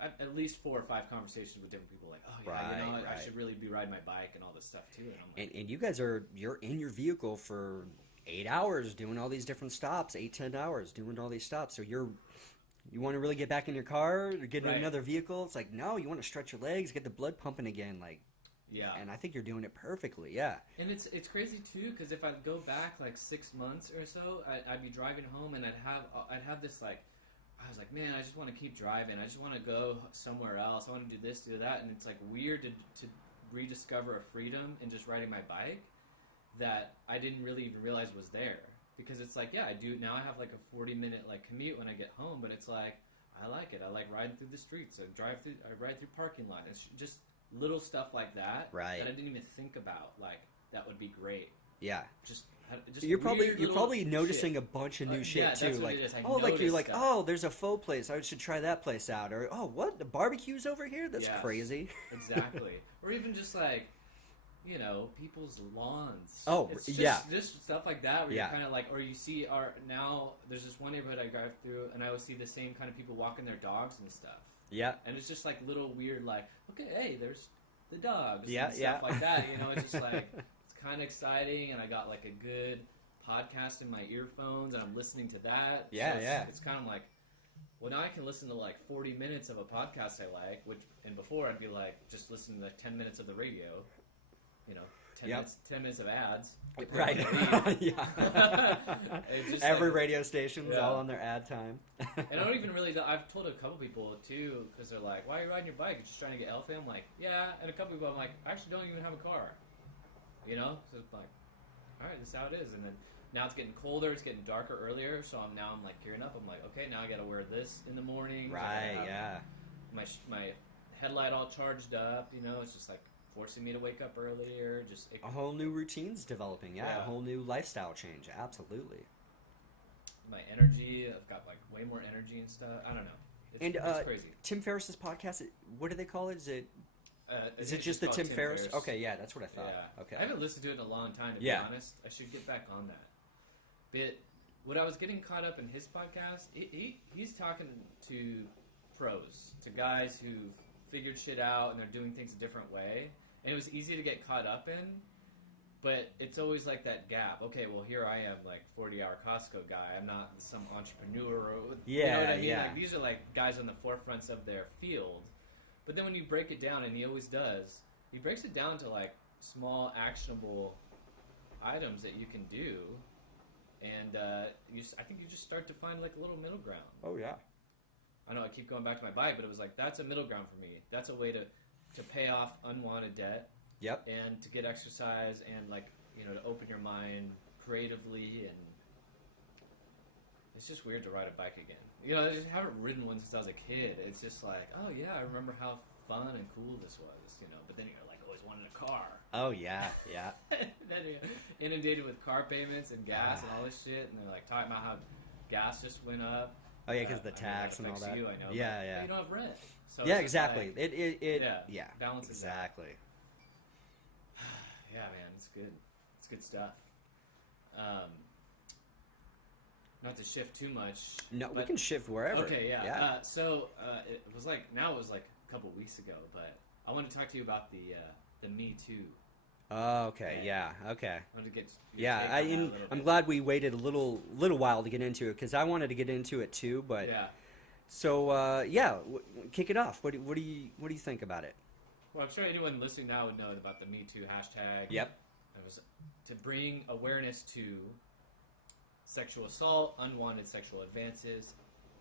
at least 4 or 5 conversations with different people like, oh yeah, you know, Right. I should really be riding my bike and all this stuff too. And I'm like, And you guys you're in your vehicle for 8 hours doing all these different stops, 8-10 hours doing all these stops. So you want to really get back in your car or get in Right. another vehicle. It's like, no, you want to stretch your legs, get the blood pumping again. Like, yeah. and I think you're doing it perfectly. Yeah. And it's crazy too, because if I go back like 6 months or so, I'd be driving home and I'd have this like, I was like, man, I just want to keep driving. I just want to go somewhere else. I want to do this, do that. And it's like weird to rediscover a freedom in just riding my bike that I didn't really even realize was there. Because it's like, yeah, I do. Now I have like a 40-minute like commute when I get home, but it's like, I like it. I like riding through the streets. I ride through parking lots. It's just little stuff like that Right. that I didn't even think about. Like, that would be great. Yeah. Just You're probably little noticing shit. a bunch of new shit yeah, too. that's what Like, it is. I oh, like you're noticed like, stuff. oh, there's a faux place. I should try that place out. Or oh, what, the barbecue's over here? That's Yes. crazy. Exactly. Or even just like, you know, people's lawns. Oh, it's just, yeah. just stuff like that where Yeah. you're kind of like, or you see now there's this one neighborhood I drive through, and I always see the same kind of people walking their dogs and stuff. Yeah. And it's just like little weird, like, okay, hey, there's the dogs Yeah, and stuff yeah. like that. You know, it's just like, it's kind of exciting, and I got like a good podcast in my earphones, and I'm listening to that. Yeah, so it's, yeah. It's kind of like, well, now I can listen to like 40 minutes of a podcast I like, and before I'd be like just listening to like 10 minutes of the radio, you know, 10 minutes of ads. Right. Yeah. It's just Every like- radio station's Yeah. all on their ad time. And I don't even really. I've told a couple people too, because they're like, "Why are you riding your bike? You're just trying to get healthy." I'm like, "Yeah." And a couple people, I'm like, "I actually don't even have a car," you know. So it's like, all right, this is how it is. And then now it's getting colder, it's getting darker earlier, so I'm like gearing up. I'm like, okay, now I got to wear this in the morning. Right, yeah. My headlight all charged up, you know, it's just like forcing me to wake up earlier. A whole new routine's developing, a whole new lifestyle change, absolutely. My energy, I've got like way more energy and stuff. I don't know. It's crazy. Tim Ferriss's podcast, what do they call it? Is it just the Tim Ferriss? Okay, yeah, that's what I thought. Yeah. Okay. I haven't listened to it in a long time, to be honest. I should get back on that. But what I was getting caught up in his podcast, he's talking to pros, to guys who've figured shit out and they're doing things a different way. And it was easy to get caught up in, but it's always like that gap. Okay, well, here I am, like 40-hour Costco guy. I'm not some entrepreneur. You know what I mean? Yeah. Like, these are like guys on the forefronts of their field. But then when you break it down, and he always does, he breaks it down to like small, actionable items that you can do, and I think you just start to find like a little middle ground. Oh yeah. I know I keep going back to my bike, but it was like that's a middle ground for me. That's a way to pay off unwanted debt. Yep. And to get exercise and like to open your mind creatively, and it's just weird to ride a bike again. I just haven't ridden one since I was a kid. It's just like, oh yeah, I remember how fun and cool this was, But then you're like always wanting a car. Oh yeah. Then you're inundated with car payments and gas and all this shit, and they're like talking about how gas just went up. Oh yeah, because the tax and all that. You, I know. Yeah. You don't have rent. So yeah, exactly. Like, yeah. Balances exactly. Yeah, man, it's good. It's good stuff. Not to shift too much. No, we can shift wherever. Okay, yeah. It was like a couple weeks ago, but I want to talk to you about the Me Too. Oh, okay, yeah, okay. I wanted to get I'm glad we waited a little while to get into it, because I wanted to get into it too, but... Yeah. So, kick it off. What do you think about it? Well, I'm sure anyone listening now would know about the Me Too hashtag. Yep. It was to bring awareness to sexual assault, unwanted sexual advances,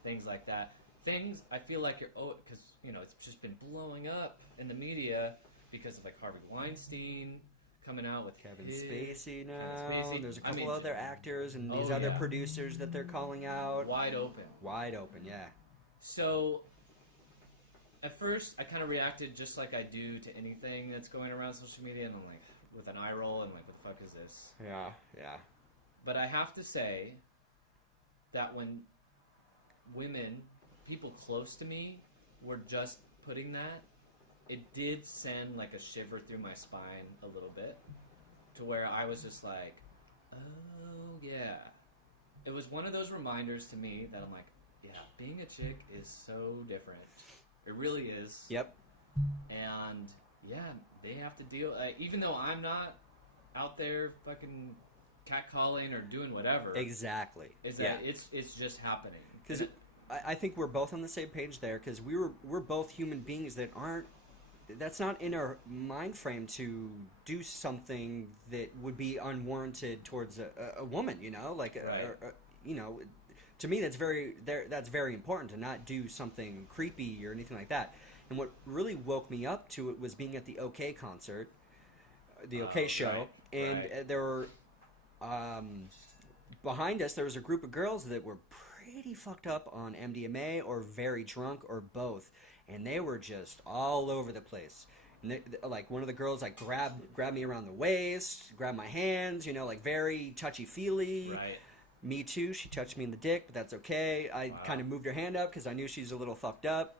things like that. Things I feel like because it's just been blowing up in the media because of like Harvey Weinstein coming out with Kevin Spacey now. There's a couple other actors and these other producers that they're calling out. Wide open, yeah. So at first I kind of reacted just like I do to anything that's going around social media, and I'm like with an eye roll and like, what the fuck is this? Yeah. But I have to say that when people close to me, were just putting that, it did send like a shiver through my spine a little bit, to where I was just like, oh yeah. It was one of those reminders to me that I'm like, yeah, being a chick is so different. It really is. Yep. And yeah, they have to deal, even though I'm not out there fucking catcalling or doing whatever. Exactly. It's just happening. Because I think we're both on the same page there, because we're both human beings that aren't. That's not in our mind frame to do something that would be unwarranted towards a woman. To me that's very important, to not do something creepy or anything like that. And what really woke me up to it was being at the Ookay concert, the Ookay show, and there were. Behind us, there was a group of girls that were pretty fucked up on MDMA or very drunk or both, and they were just all over the place. And like one of the girls, like grabbed me around the waist, grabbed my hands, like very touchy feely. Right. Me too. She touched me in the dick, but that's okay. I kind of moved her hand up because I knew she's a little fucked up.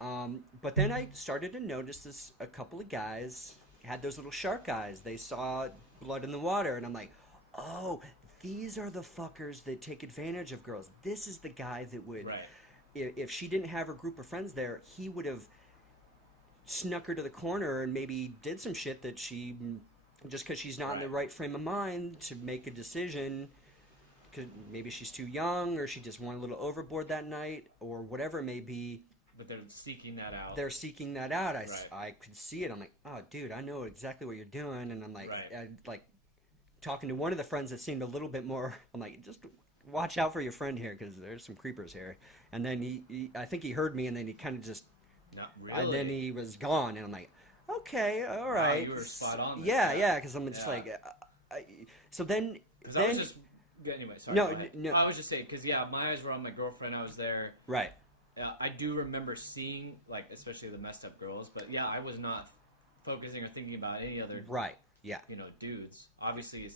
But then I started to notice a couple of guys had those little shark eyes. They saw blood in the water, and I'm like, oh, these are the fuckers that take advantage of girls. This is the guy that would, if she didn't have her group of friends there, he would have snuck her to the corner and maybe did some shit that she, just because she's not in the right frame of mind to make a decision, because maybe she's too young or she just went a little overboard that night or whatever it may be. But they're seeking that out. I could see it. I'm like, oh, dude, I know exactly what you're doing. And I'm like, talking to one of the friends that seemed a little bit more, I'm like, just watch out for your friend here because there's some creepers here. And then I think he heard me, and then he kind of just, not really. And then he was gone, and I'm like, okay, all right. Wow, you were spot on. Yeah, because I'm just like, so then. Because I was just Anyway, sorry. No. I was just saying because my eyes were on my girlfriend. I was there. Right. I do remember seeing like especially the messed up girls, but I was not focusing or thinking about any other. Right. Yeah. Dudes. Obviously,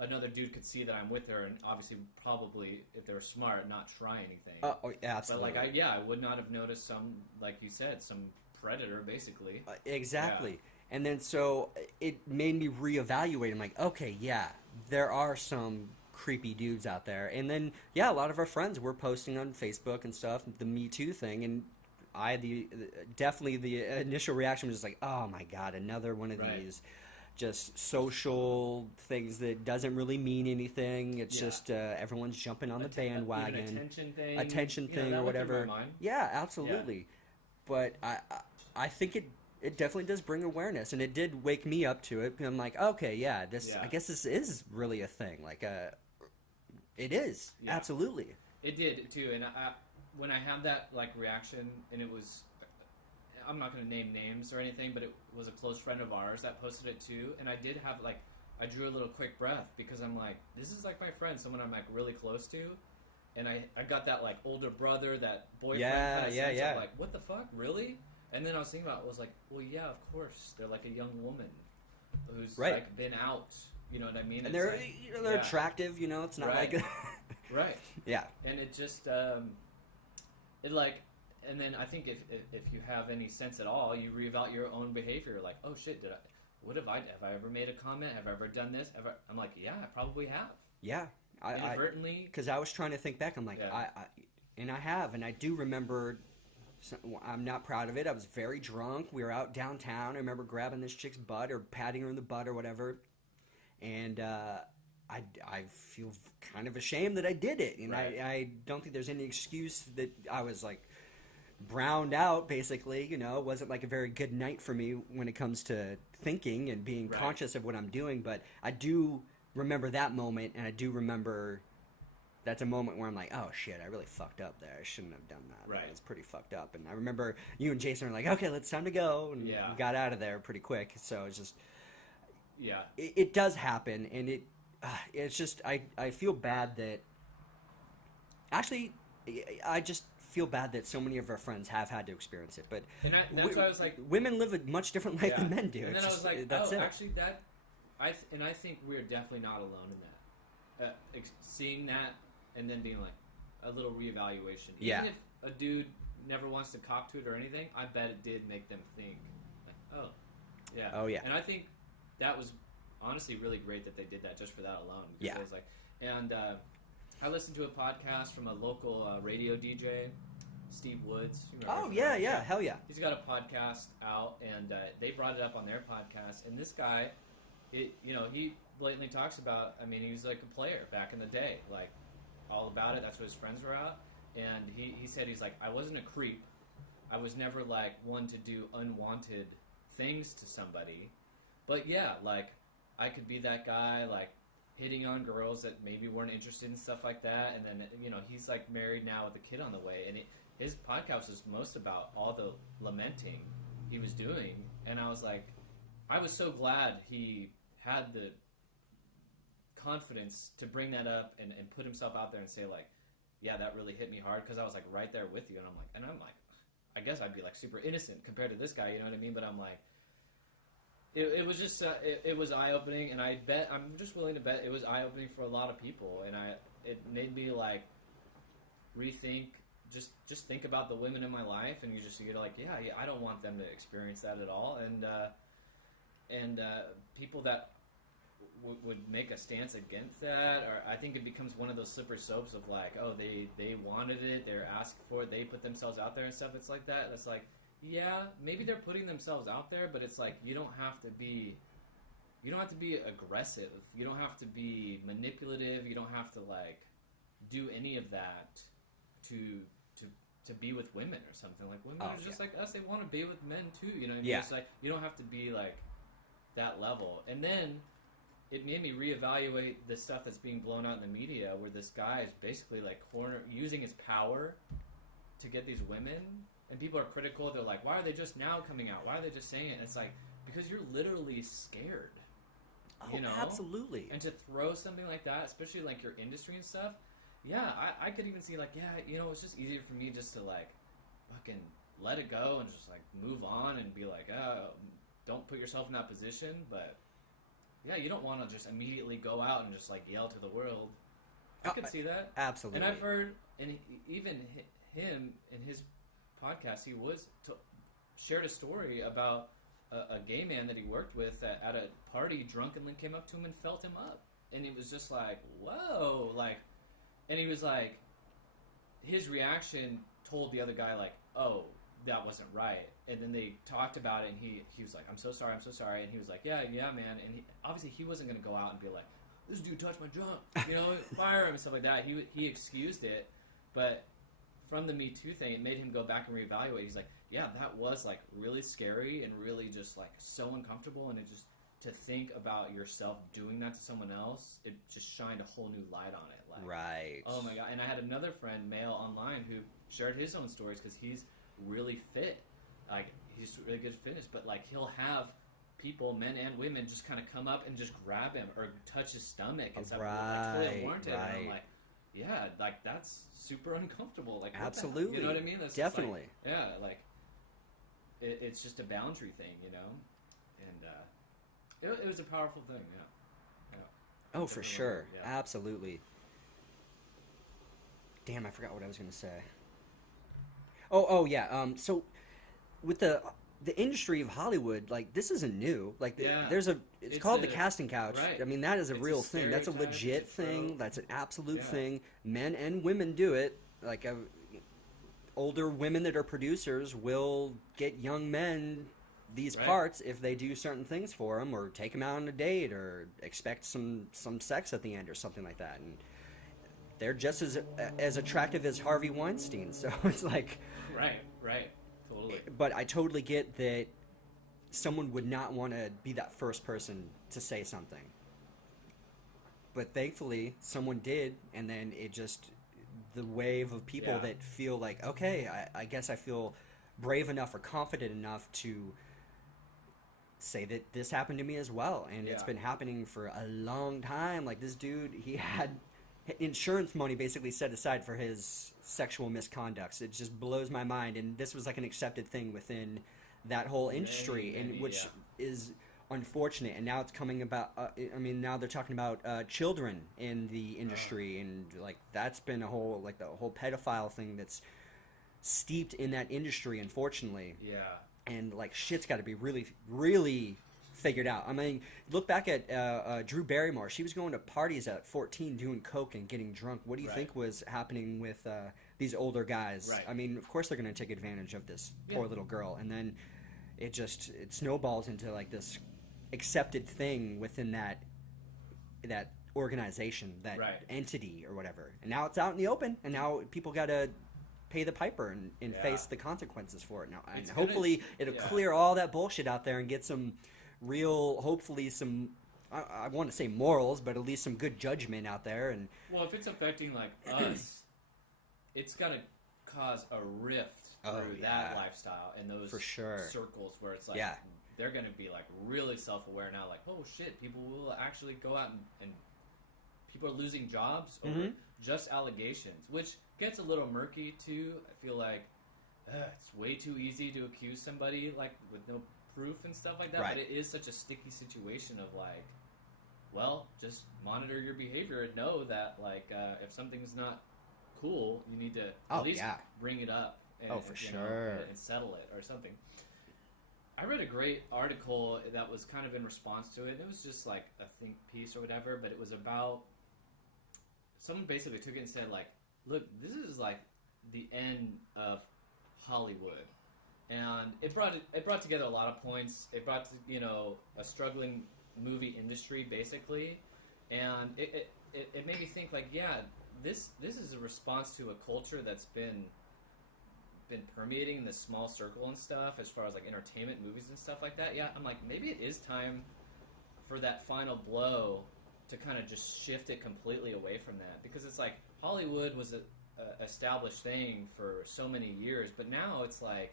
another dude could see that I'm with her, and obviously, probably if they were smart, not try anything. Oh, absolutely. But like, I would not have noticed some, like you said, some predator, basically. Exactly. Yeah. And then so it made me reevaluate. I'm like, okay, yeah, there are some creepy dudes out there. And then, a lot of our friends were posting on Facebook and stuff, the Me Too thing, and definitely the initial reaction was just like, oh my God, another one of these just social things that doesn't really mean anything. It's just everyone's jumping on the bandwagon. Attention thing or whatever. Yeah, absolutely. Yeah. But I think it definitely does bring awareness, and it did wake me up to it. I'm like, okay, I guess this is really a thing. Like, it is. Yeah. Absolutely. It did, too. And when I had that, like, reaction, and it was... I'm not going to name names or anything, but it was a close friend of ours that posted it too. And I did have I drew a little quick breath because I'm like, this is like my friend, someone I'm like really close to. And I got that like older brother, that boyfriend kind of sense of like, what the fuck, really? And then I was thinking about it, was like, well, yeah, of course. They're like a young woman who's like been out, you know what I mean? And they're, they're attractive, it's not like... Right. Yeah. And it just, and then I think if you have any sense at all, you reevaluate your own behavior. Like, oh shit, have I ever made a comment? Have I ever done this? I'm like, yeah, I probably have. Yeah, inadvertently. Because I was trying to think back. I'm like, I have, and I do remember. I'm not proud of it. I was very drunk. We were out downtown. I remember grabbing this chick's butt or patting her in the butt or whatever, and I feel kind of ashamed that I did it, and I don't think there's any excuse that I was like browned out, basically. It wasn't like a very good night for me when it comes to thinking and being conscious of what I'm doing, but I do remember that moment, and I do remember that's a moment where I'm like, oh shit, I really fucked up there. I shouldn't have done that. Right. It's pretty fucked up. And I remember you and Jason were like, okay, it's time to go, and we got out of there pretty quick. So it's just, it does happen, and it's just, I feel bad that, actually, I just feel bad that so many of our friends have had to experience it, but that's why I was like, women live a much different life than men do. And then I was like, actually, I think we're definitely not alone in that. Seeing that and then being like a little reevaluation. Even if a dude never wants to cop to it or anything, I bet it did make them think, like, oh yeah. And I think that was honestly really great that they did that just for that alone. Because I was like, and I listened to a podcast from a local radio DJ, Steve Woods. Oh, yeah, hell yeah. He's got a podcast out, and they brought it up on their podcast. And this guy, he blatantly talks about, he was like a player back in the day, like all about it. That's what his friends were at. And he said, he's like, I wasn't a creep. I was never like one to do unwanted things to somebody. But like, I could be that guy, like, hitting on girls that maybe weren't interested in stuff like that, and then he's like married now with a kid on the way, and his podcast was most about all the lamenting he was doing, and I was like, I was so glad he had the confidence to bring that up and put himself out there and say like, yeah, that really hit me hard, because I was like right there with you, and I'm like, I guess I'd be like super innocent compared to this guy, you know what I mean? But I'm like, it was just it was eye-opening, and I'm just willing to bet it was eye-opening for a lot of people, and it made me like rethink, just think about the women in my life, and you're like, yeah, I don't want them to experience that at all, and people that would make a stance against that, or I think it becomes one of those slippery slopes of like, oh, they wanted it, they're asking for it, they put themselves out there and stuff. It's like that. That's like, yeah, maybe they're putting themselves out there, but it's like you don't have to be aggressive. You don't have to be manipulative. You don't have to like do any of that to be with women or something. Like women are just like us. They want to be with men too. You know what I mean? It's like you don't have to be like that level. And then it made me reevaluate the stuff that's being blown out in the media, where this guy is basically like using his power to get these women. And people are critical. They're like, why are they just now coming out? Why are they just saying it? And it's like, because you're literally scared. you know? Absolutely. And to throw something like that, especially like your industry and stuff, yeah, I could even see like, yeah, you know, it's just easier for me just to like fucking let it go and just like move on and be like, oh, don't put yourself in that position. But yeah, you don't want to just immediately go out and just like yell to the world. I could see that. Absolutely. And I've heard, and even him in his podcast, he shared a story about a gay man that he worked with at a party drunkenly came up to him and felt him up. And he was just like, whoa, like, and he was like, his reaction told the other guy like, oh, that wasn't right. And then they talked about it, and he was like, I'm so sorry. And he was like, yeah, man. And obviously he wasn't going to go out and be like, this dude touched my junk, you know, fire him and stuff like that. He excused it, but from the Me Too thing, it made him go back and reevaluate. He's like, yeah, that was like really scary and really just like so uncomfortable, and it just, to think about yourself doing that to someone else, it just shined a whole new light on it. Like, right. Oh my God. And I had another friend, male online, who shared his own stories because he's really fit. Like, he's really good at fitness, but like he'll have people, men and women, just kind of come up and just grab him or touch his stomach and stuff. Like, totally unwarranted. Right. And I'm like, yeah, like that's super uncomfortable. Like, absolutely. You know what I mean? That's definitely. Like, yeah, like it's just a boundary thing, you know? And it was a powerful thing, yeah. Oh, for sure. Yeah. Absolutely. Damn, I forgot what I was going to say. Oh, yeah. So with the industry of Hollywood, like, this isn't new. Like, it's called the casting couch. Right. I mean, that is a real thing. That's a legit thing. That's an absolute thing. Men and women do it. Like, older women that are producers will get young men these parts if they do certain things for them, or take them out on a date, or expect some sex at the end or something like that. And they're just as attractive as Harvey Weinstein. So it's like... Right. Totally. But I totally get that someone would not want to be that first person to say something. But thankfully, someone did, and then it just... the wave of people that feel like, okay, I guess I feel brave enough or confident enough to say that this happened to me as well. And it's been happening for a long time. Like, this dude, he had insurance money basically set aside for his sexual misconducts. It just blows my mind. And this was like an accepted thing within that whole industry, and which is unfortunate. And now it's coming about, now they're talking about children in the industry, and like that's been a whole, like the whole pedophile thing that's steeped in that industry, unfortunately. Yeah. And like shit's got to be really, really figured out. I mean, look back at Drew Barrymore. She was going to parties at 14 doing coke and getting drunk. What do you think was happening with these older guys? Right. I mean, of course they're going to take advantage of this poor little girl, and then it snowballs into like this accepted thing within that organization, that entity or whatever. And now it's out in the open, and now people got to pay the piper and face the consequences for it now. And hopefully it'll clear all that bullshit out there and get some real, hopefully some, I want to say morals, but at least some good judgment out there. And well, if it's affecting like us, it's got to cause a rift through that lifestyle and those circles where it's like they're going to be like really self-aware now, like, oh shit, people will actually go out and people are losing jobs over just allegations, which gets a little murky too. I feel like it's way too easy to accuse somebody like with no proof and stuff like that, but it is such a sticky situation of like, well, just monitor your behavior and know that like if something's not cool, you need to at least bring it up and, and settle it or something. I read a great article that was kind of in response to it. It was just like a think piece or whatever, but it was about someone basically took it and said like, look, this is like the end of Hollywood. And it brought together a lot of points. It brought a struggling movie industry basically, and it made me think like, this is a response to a culture that's been permeating in this small circle and stuff as far as like entertainment, movies and stuff like that. I'm like, maybe it is time for that final blow to kind of just shift it completely away from that, because it's like Hollywood was a established thing for so many years, but now it's like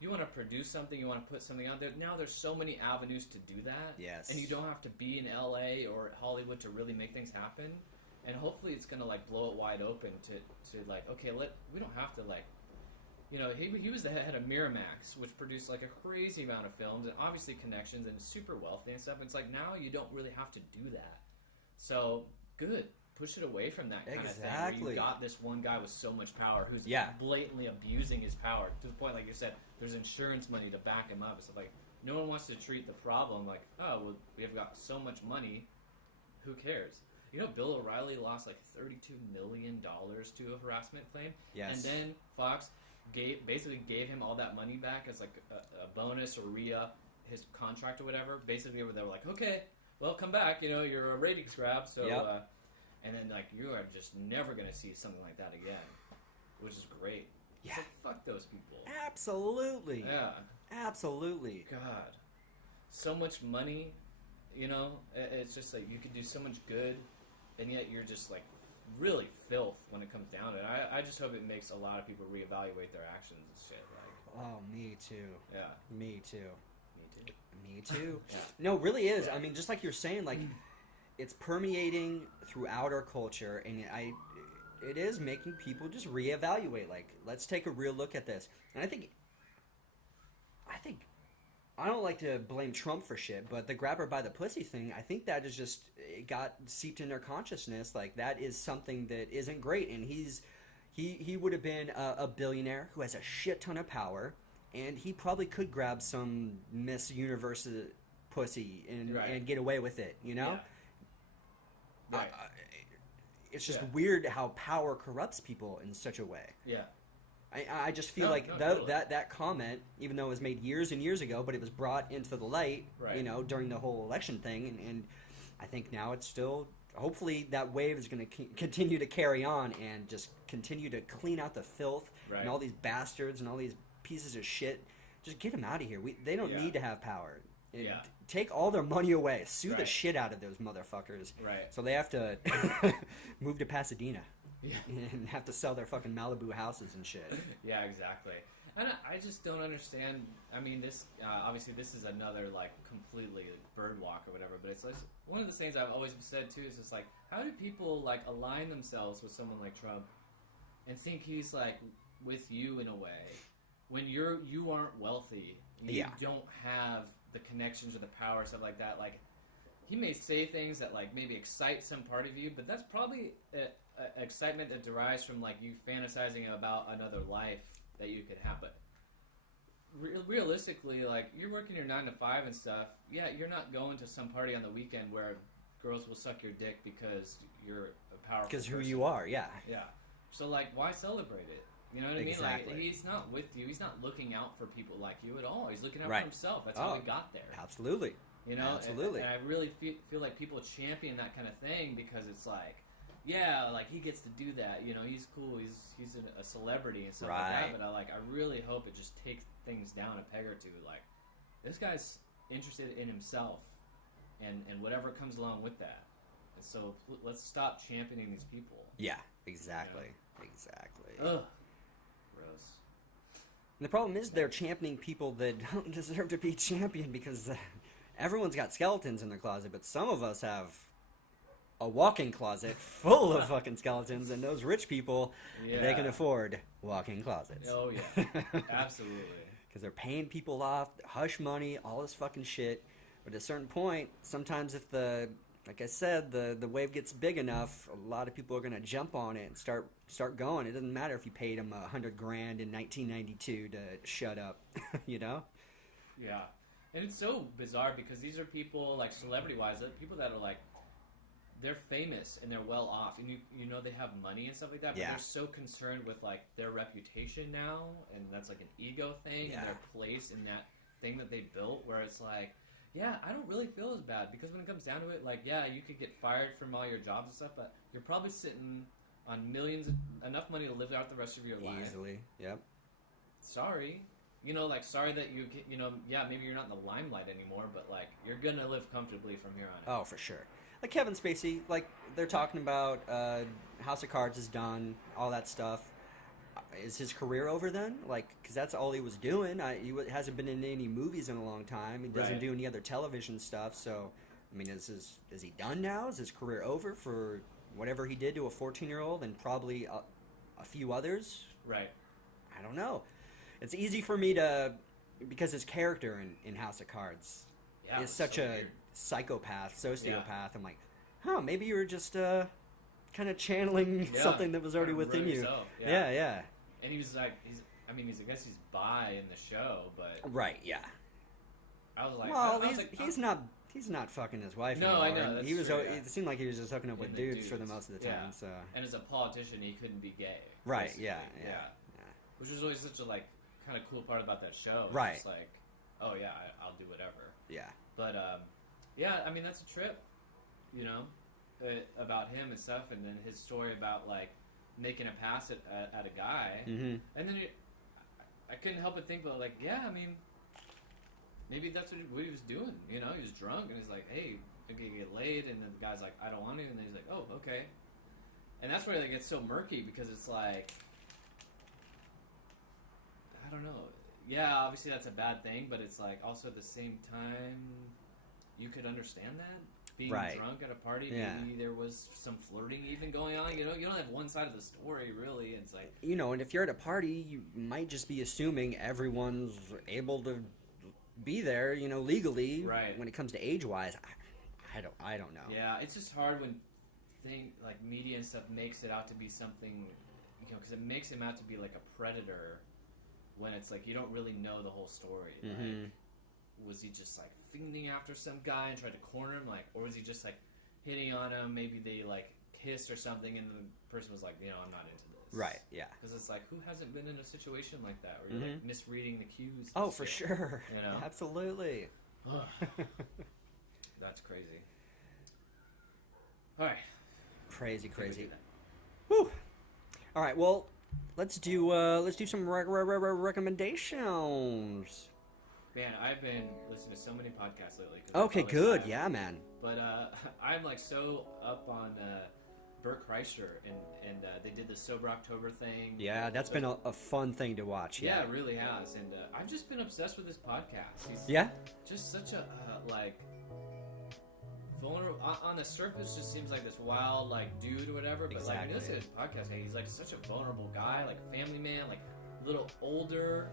you want to produce something, you want to put something out there. Now there's so many avenues to do that. Yes. And you don't have to be in LA or Hollywood to really make things happen. And hopefully it's going to like blow it wide open to like, okay, we don't have to like, you know, he was the head of Miramax, which produced like a crazy amount of films and obviously connections and super wealthy and stuff. It's like now you don't really have to do that. So good. Push it away from that kind of thing. Where you got this one guy with so much power who's blatantly abusing his power to the point, like you said, there's insurance money to back him up. It's like no one wants to treat the problem like, oh, well, we have got so much money. Who cares? You know, Bill O'Reilly lost like $32 million to a harassment claim. Yes. And then Fox basically gave him all that money back as like a bonus or re-up his contract or whatever. Basically, they were like, okay, well, come back. You know, you're a ratings grab. So, and then like you are just never going to see something like that again, which is great. Yeah. So fuck those people. Absolutely. Yeah. Absolutely. God. So much money, you know, it's just like you could do so much good, and yet you're just like really filth when it comes down to it. I just hope it makes a lot of people reevaluate their actions and shit. Like, oh, me too. Yeah. Me too. Me too. Me too. Yeah. No, it really is. I mean, just like you're saying, like it's permeating throughout our culture, and it is making people just reevaluate. Like, let's take a real look at this. And I think I don't like to blame Trump for shit, but the grab her by the pussy thing, I think that is just, it got seeped in their consciousness. Like, that is something that isn't great. And he would have been a billionaire who has a shit ton of power, and he probably could grab some Miss Universe pussy and get away with it, you know? Yeah. Right. It's just weird how power corrupts people in such a way. Yeah. I just feel totally. that comment, even though it was made years and years ago, but it was brought into the light, you know, during the whole election thing, and I think now it's still, hopefully that wave is going to continue to carry on and just continue to clean out the filth and all these bastards and all these pieces of shit. Just get them out of here. They don't need to have power. Take all their money away. Sue the shit out of those motherfuckers. Right. So they have to move to Pasadena. Yeah. And have to sell their fucking Malibu houses and shit. Yeah, exactly. And I just don't understand. I mean, this obviously this is another like completely bird walk or whatever. But it's like one of the things I've always said too is just like, how do people like align themselves with someone like Trump and think he's like with you in a way when you aren't wealthy, you don't have the connections or the power, stuff like that. Like he may say things that like maybe excite some part of you, but that's probably excitement that derives from like you fantasizing about another life that you could have. But realistically, like you're working your 9 to 5 and stuff. Yeah, you're not going to some party on the weekend where girls will suck your dick because you're a powerful. Because who you are, yeah. So like, why celebrate it? You know what I mean? Like he's not with you. He's not looking out for people like you at all. He's looking out for himself. That's how he got there. Absolutely. You know, absolutely. And I really feel like people champion that kind of thing because it's like, yeah, like he gets to do that. You know, he's cool. He's a celebrity and stuff like that. But I really hope it just takes things down a peg or two. Like this guy's interested in himself, and whatever comes along with that. And so let's stop championing these people. Yeah, exactly, exactly. Ugh, gross. And the problem is they're championing people that don't deserve to be championed because everyone's got skeletons in their closet, but some of us have a walk-in closet full of fucking skeletons, and those rich people, they can afford walk-in closets. Oh, yeah. Absolutely. Because they're paying people off, hush money, all this fucking shit. But at a certain point, sometimes if like I said, the wave gets big enough, a lot of people are going to jump on it and start going. It doesn't matter if you paid them $100,000 in 1992 to shut up, you know? Yeah. And it's so bizarre because these are people, like, celebrity-wise, people that are, like, they're famous and they're well off. And you know they have money and stuff like that, but they're so concerned with, like, their reputation now, and that's, like, an ego thing, and their place in that thing that they built, where it's like, yeah, I don't really feel as bad, because when it comes down to it, like, yeah, you could get fired from all your jobs and stuff, but you're probably sitting on millions, enough money to live out the rest of your life. Easily, yep. Sorry. You know, like, sorry that you know, yeah, maybe you're not in the limelight anymore, but, like, you're going to live comfortably from here on out. Oh, for sure. Like Kevin Spacey, like, they're talking about House of Cards is done, all that stuff. is his career over then? Like, because that's all he was doing. Hasn't been in any movies in a long time. He doesn't Right. do any other television stuff. So, I mean, is he done now? Is his career over for whatever he did to a 14-year-old and probably a few others? Right. I don't know. It's easy for me to, because his character in House of Cards Yeah, is it's such so a weird. psychopath, sociopath. Yeah. I'm like, maybe you were just kind of channeling Yeah, something that was already kinda within really you. so, Yeah, yeah. And he was like, I guess he's bi in the show, but Right, yeah. I was like, Well, I was like, he's not fucking his wife No, anymore. I know, And that's he was. true, It seemed like he was just hooking up with the dudes for the most of the time. yeah. So And as a politician, he couldn't be gay. right, basically. yeah. Which was always such a like kind of cool part about that show. It's Right. just like, oh yeah, I'll do whatever. Yeah. But yeah, I mean that's a trip, you know, about him and stuff, and then his story about like making a pass at a guy, Mm-hmm. and then I couldn't help but think about like, yeah, I mean, maybe that's what he was doing. You know, he was drunk and he's like, hey, I'm gonna get laid, and then the guy's like, I don't want to, and then he's like, oh, okay, and that's where it gets so murky because it's like, I don't know. Yeah, obviously that's a bad thing, but it's like also at the same time, you could understand that being Right. drunk at a party. Yeah. Maybe there was some flirting even going on. You know, you don't have one side of the story really. It's like, You know, and if you're at a party, you might just be assuming everyone's able to be there. You know, legally. Right. When it comes to age-wise, I don't know. yeah, it's just hard when like media and stuff makes it out to be something, you know, because it makes him out to be like a predator when it's like you don't really know the whole story. Mm-hmm. Like, was he just like fiending after some guy and tried to corner him, like, or was he just like hitting on him? Maybe they like kissed or something, and the person was like, you know, I'm not into this. Right. Yeah. Because it's like, who hasn't been in a situation like that where you're like misreading the cues? Oh, and for shit, sure. You know? Absolutely. That's crazy. All right. Crazy. I think we did that. Whew. All right. Well, let's do some recommendations. Man, I've been listening to so many podcasts lately. 'Cause Okay, that's good. always Yeah, man. But I'm like so up on Burt Kreischer, and they did the Sober October thing. Yeah, that's been a fun thing to watch. Yeah, Yeah. it really has. And I've just been obsessed with this podcast. He's Yeah. just such a like vulnerable. On the surface, just seems like this wild like dude or whatever. But like when you listen to his podcast, man, he's like such a vulnerable guy, like family man, like a little older,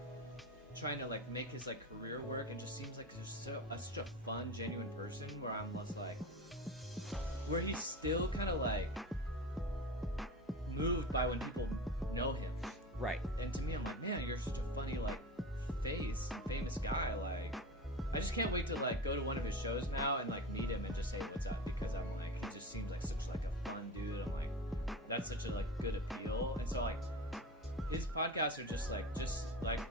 trying to like make his like career work. It just seems like he's such a fun, genuine person. Where I'm just like, where he's still kind of like moved by when people know him. Right. And to me, I'm like, man, you're such a funny, like, famous guy. Like, I just can't wait to, like, go to one of his shows now and, like, meet him and just say what's up, because I'm like, he just seems like such, like, a fun dude. I'm like, that's such a, like, good appeal. And so, like, his podcasts are just like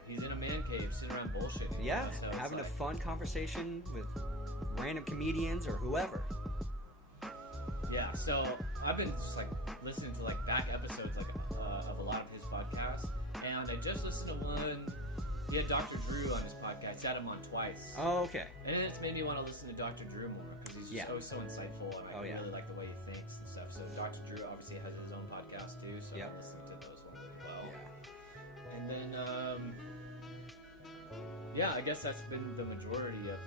he's in a man cave sitting around bullshitting. Yeah. You know? So it's Having a like, fun conversation with random comedians or whoever. yeah, so I've been just like listening to like back episodes like of a lot of his podcasts, and I just listened to one. He had Dr. Drew on his podcast. Had him on twice, Oh, okay. and it's made me want to listen to Dr. Drew more because he's just Yeah. always so insightful, and I Oh, yeah. really like the way he thinks and stuff. So Dr. Drew obviously has his own podcast too, so Yep. I'm listening to those ones as well. Yeah. And then, yeah, I guess that's been the majority of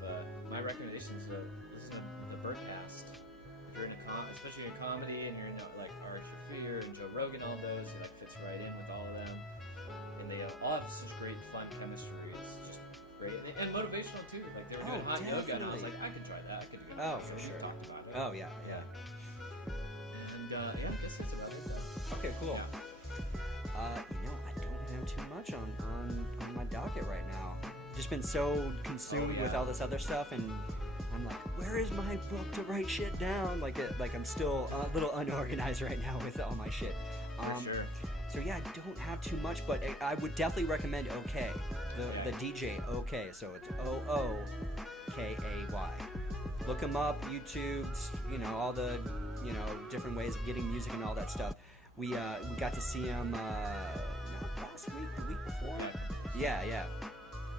my recommendations. Listen to the Birdcast. If you're in especially in comedy, and you're in like Ari Shaffir and Joe Rogan, all those, it like fits right in with all of them. And they all have such great fun chemistry. It's just great and motivational too. Like they were doing hot yoga, and I was definitely. like, I could try that. I could do it. Oh, So for we sure. talked about it. Oh, yeah, yeah. And yeah, I guess that's about it. Though. Okay, cool. Yeah. You know, I don't have too much on my docket right now. Just been so consumed with yeah. all this other stuff, and I'm like, where is my book to write shit down? Like I'm still a little unorganized right now with all my shit. For sure. So yeah, I don't have too much, but I would definitely recommend Ookay, the DJ Ookay. So it's Ookay. Look him up, YouTube, you know, all the, you know, different ways of getting music and all that stuff. We got to see him not last week, the week before. Yeah.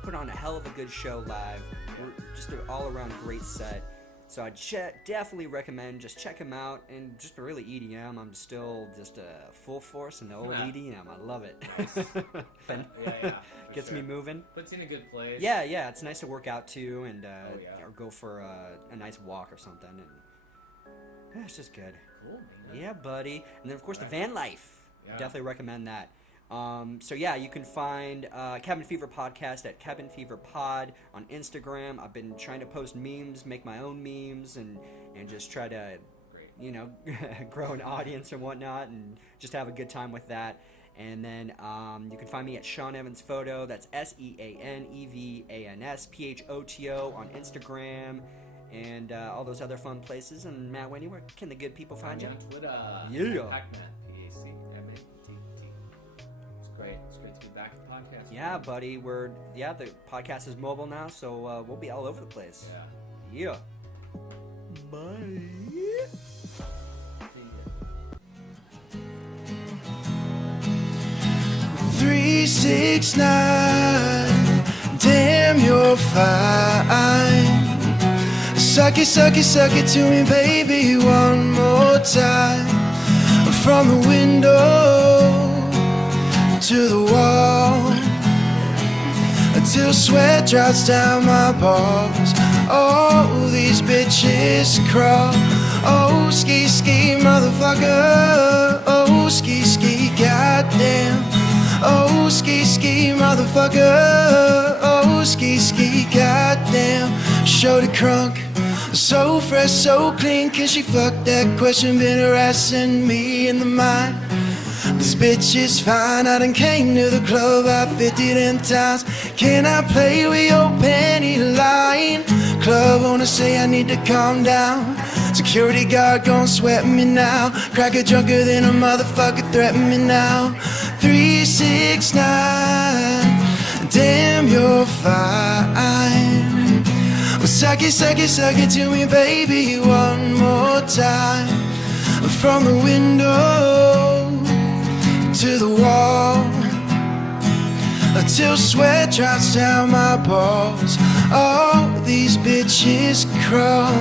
Put on a hell of a good show live. We're just an all-around great set. So I definitely recommend just check him out, and just really EDM. I'm still just full force in the old EDM. I love it. Gets me moving. Puts you in a good place. Yeah, it's nice to work out too, and or go for a nice walk or something, and it's just good. Cool, man. Yeah, buddy. And then of course the Vanlife. Definitely recommend that. So yeah, you can find Cabin Fever Podcast at Cabin Fever Pod on Instagram. I've been trying to post memes, make my own memes, and just try to, grow an audience and whatnot, and just have a good time with that. And then you can find me at Sean Evans Photo. That's SeanEvans on Instagram, and all those other fun places. And Matt Winnie, where can the good people find you? On Twitter. Yeah. Pac-Man. It's great to be back at the podcast. Yeah, buddy. The podcast is mobile now, so we'll be all over the place. Yeah. Bye. 369. Damn, you're fine. Suck it to me, baby, one more time. From the window to the wall, until sweat drops down my balls. Oh, these bitches crawl. Oh, ski, motherfucker. Oh, ski, goddamn. Oh, ski, motherfucker. Oh, ski, goddamn. Show the crunk. So fresh, so clean. Can she fuck that question? Been harassing me in the mind. This bitch is fine. I done came to the club about 50 times. Can I play with your penny line? Club wanna say I need to calm down. Security guard gon' sweat me now. Cracker drunker than a motherfucker, threaten me now. 369. Damn, you're fine. Well, suck it to me, baby, one more time. From the window to the wall, until sweat drops down my balls. Oh, these bitches crawl.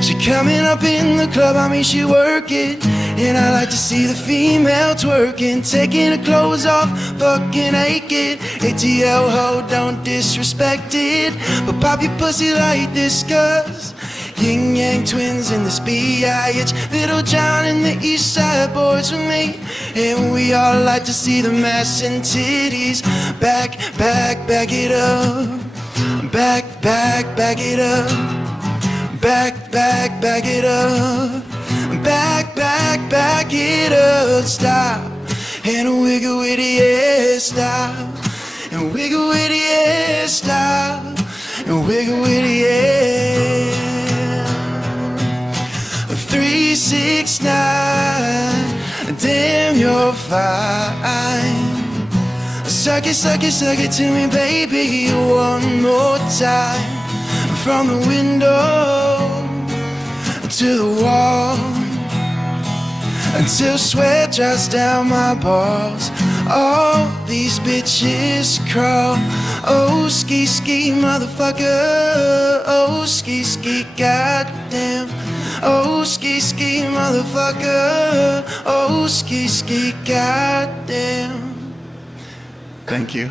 She coming up in the club, I mean she work it. And I like to see the female twerking, taking her clothes off, fucking naked. ATL ho, don't disrespect it, but pop your pussy like this, cuz Yin Yang twins in this B.I.H. Little John and the East Side Boys with me. And we all like to see the ass and titties. Back it up. Back it up. Back it up. Back it up. Stop and wiggle with the ass. Stop and wiggle with the ass. Stop and wiggle with the ass. 369. Damn, you're fine. Suck it to me, baby, one more time. From the window to the wall, until sweat drops down my balls. All these bitches crawl. Oh, ski, motherfucker. Oh, ski, goddamn. Oh, ski, motherfucker. Oh, ski, goddamn. Thank you.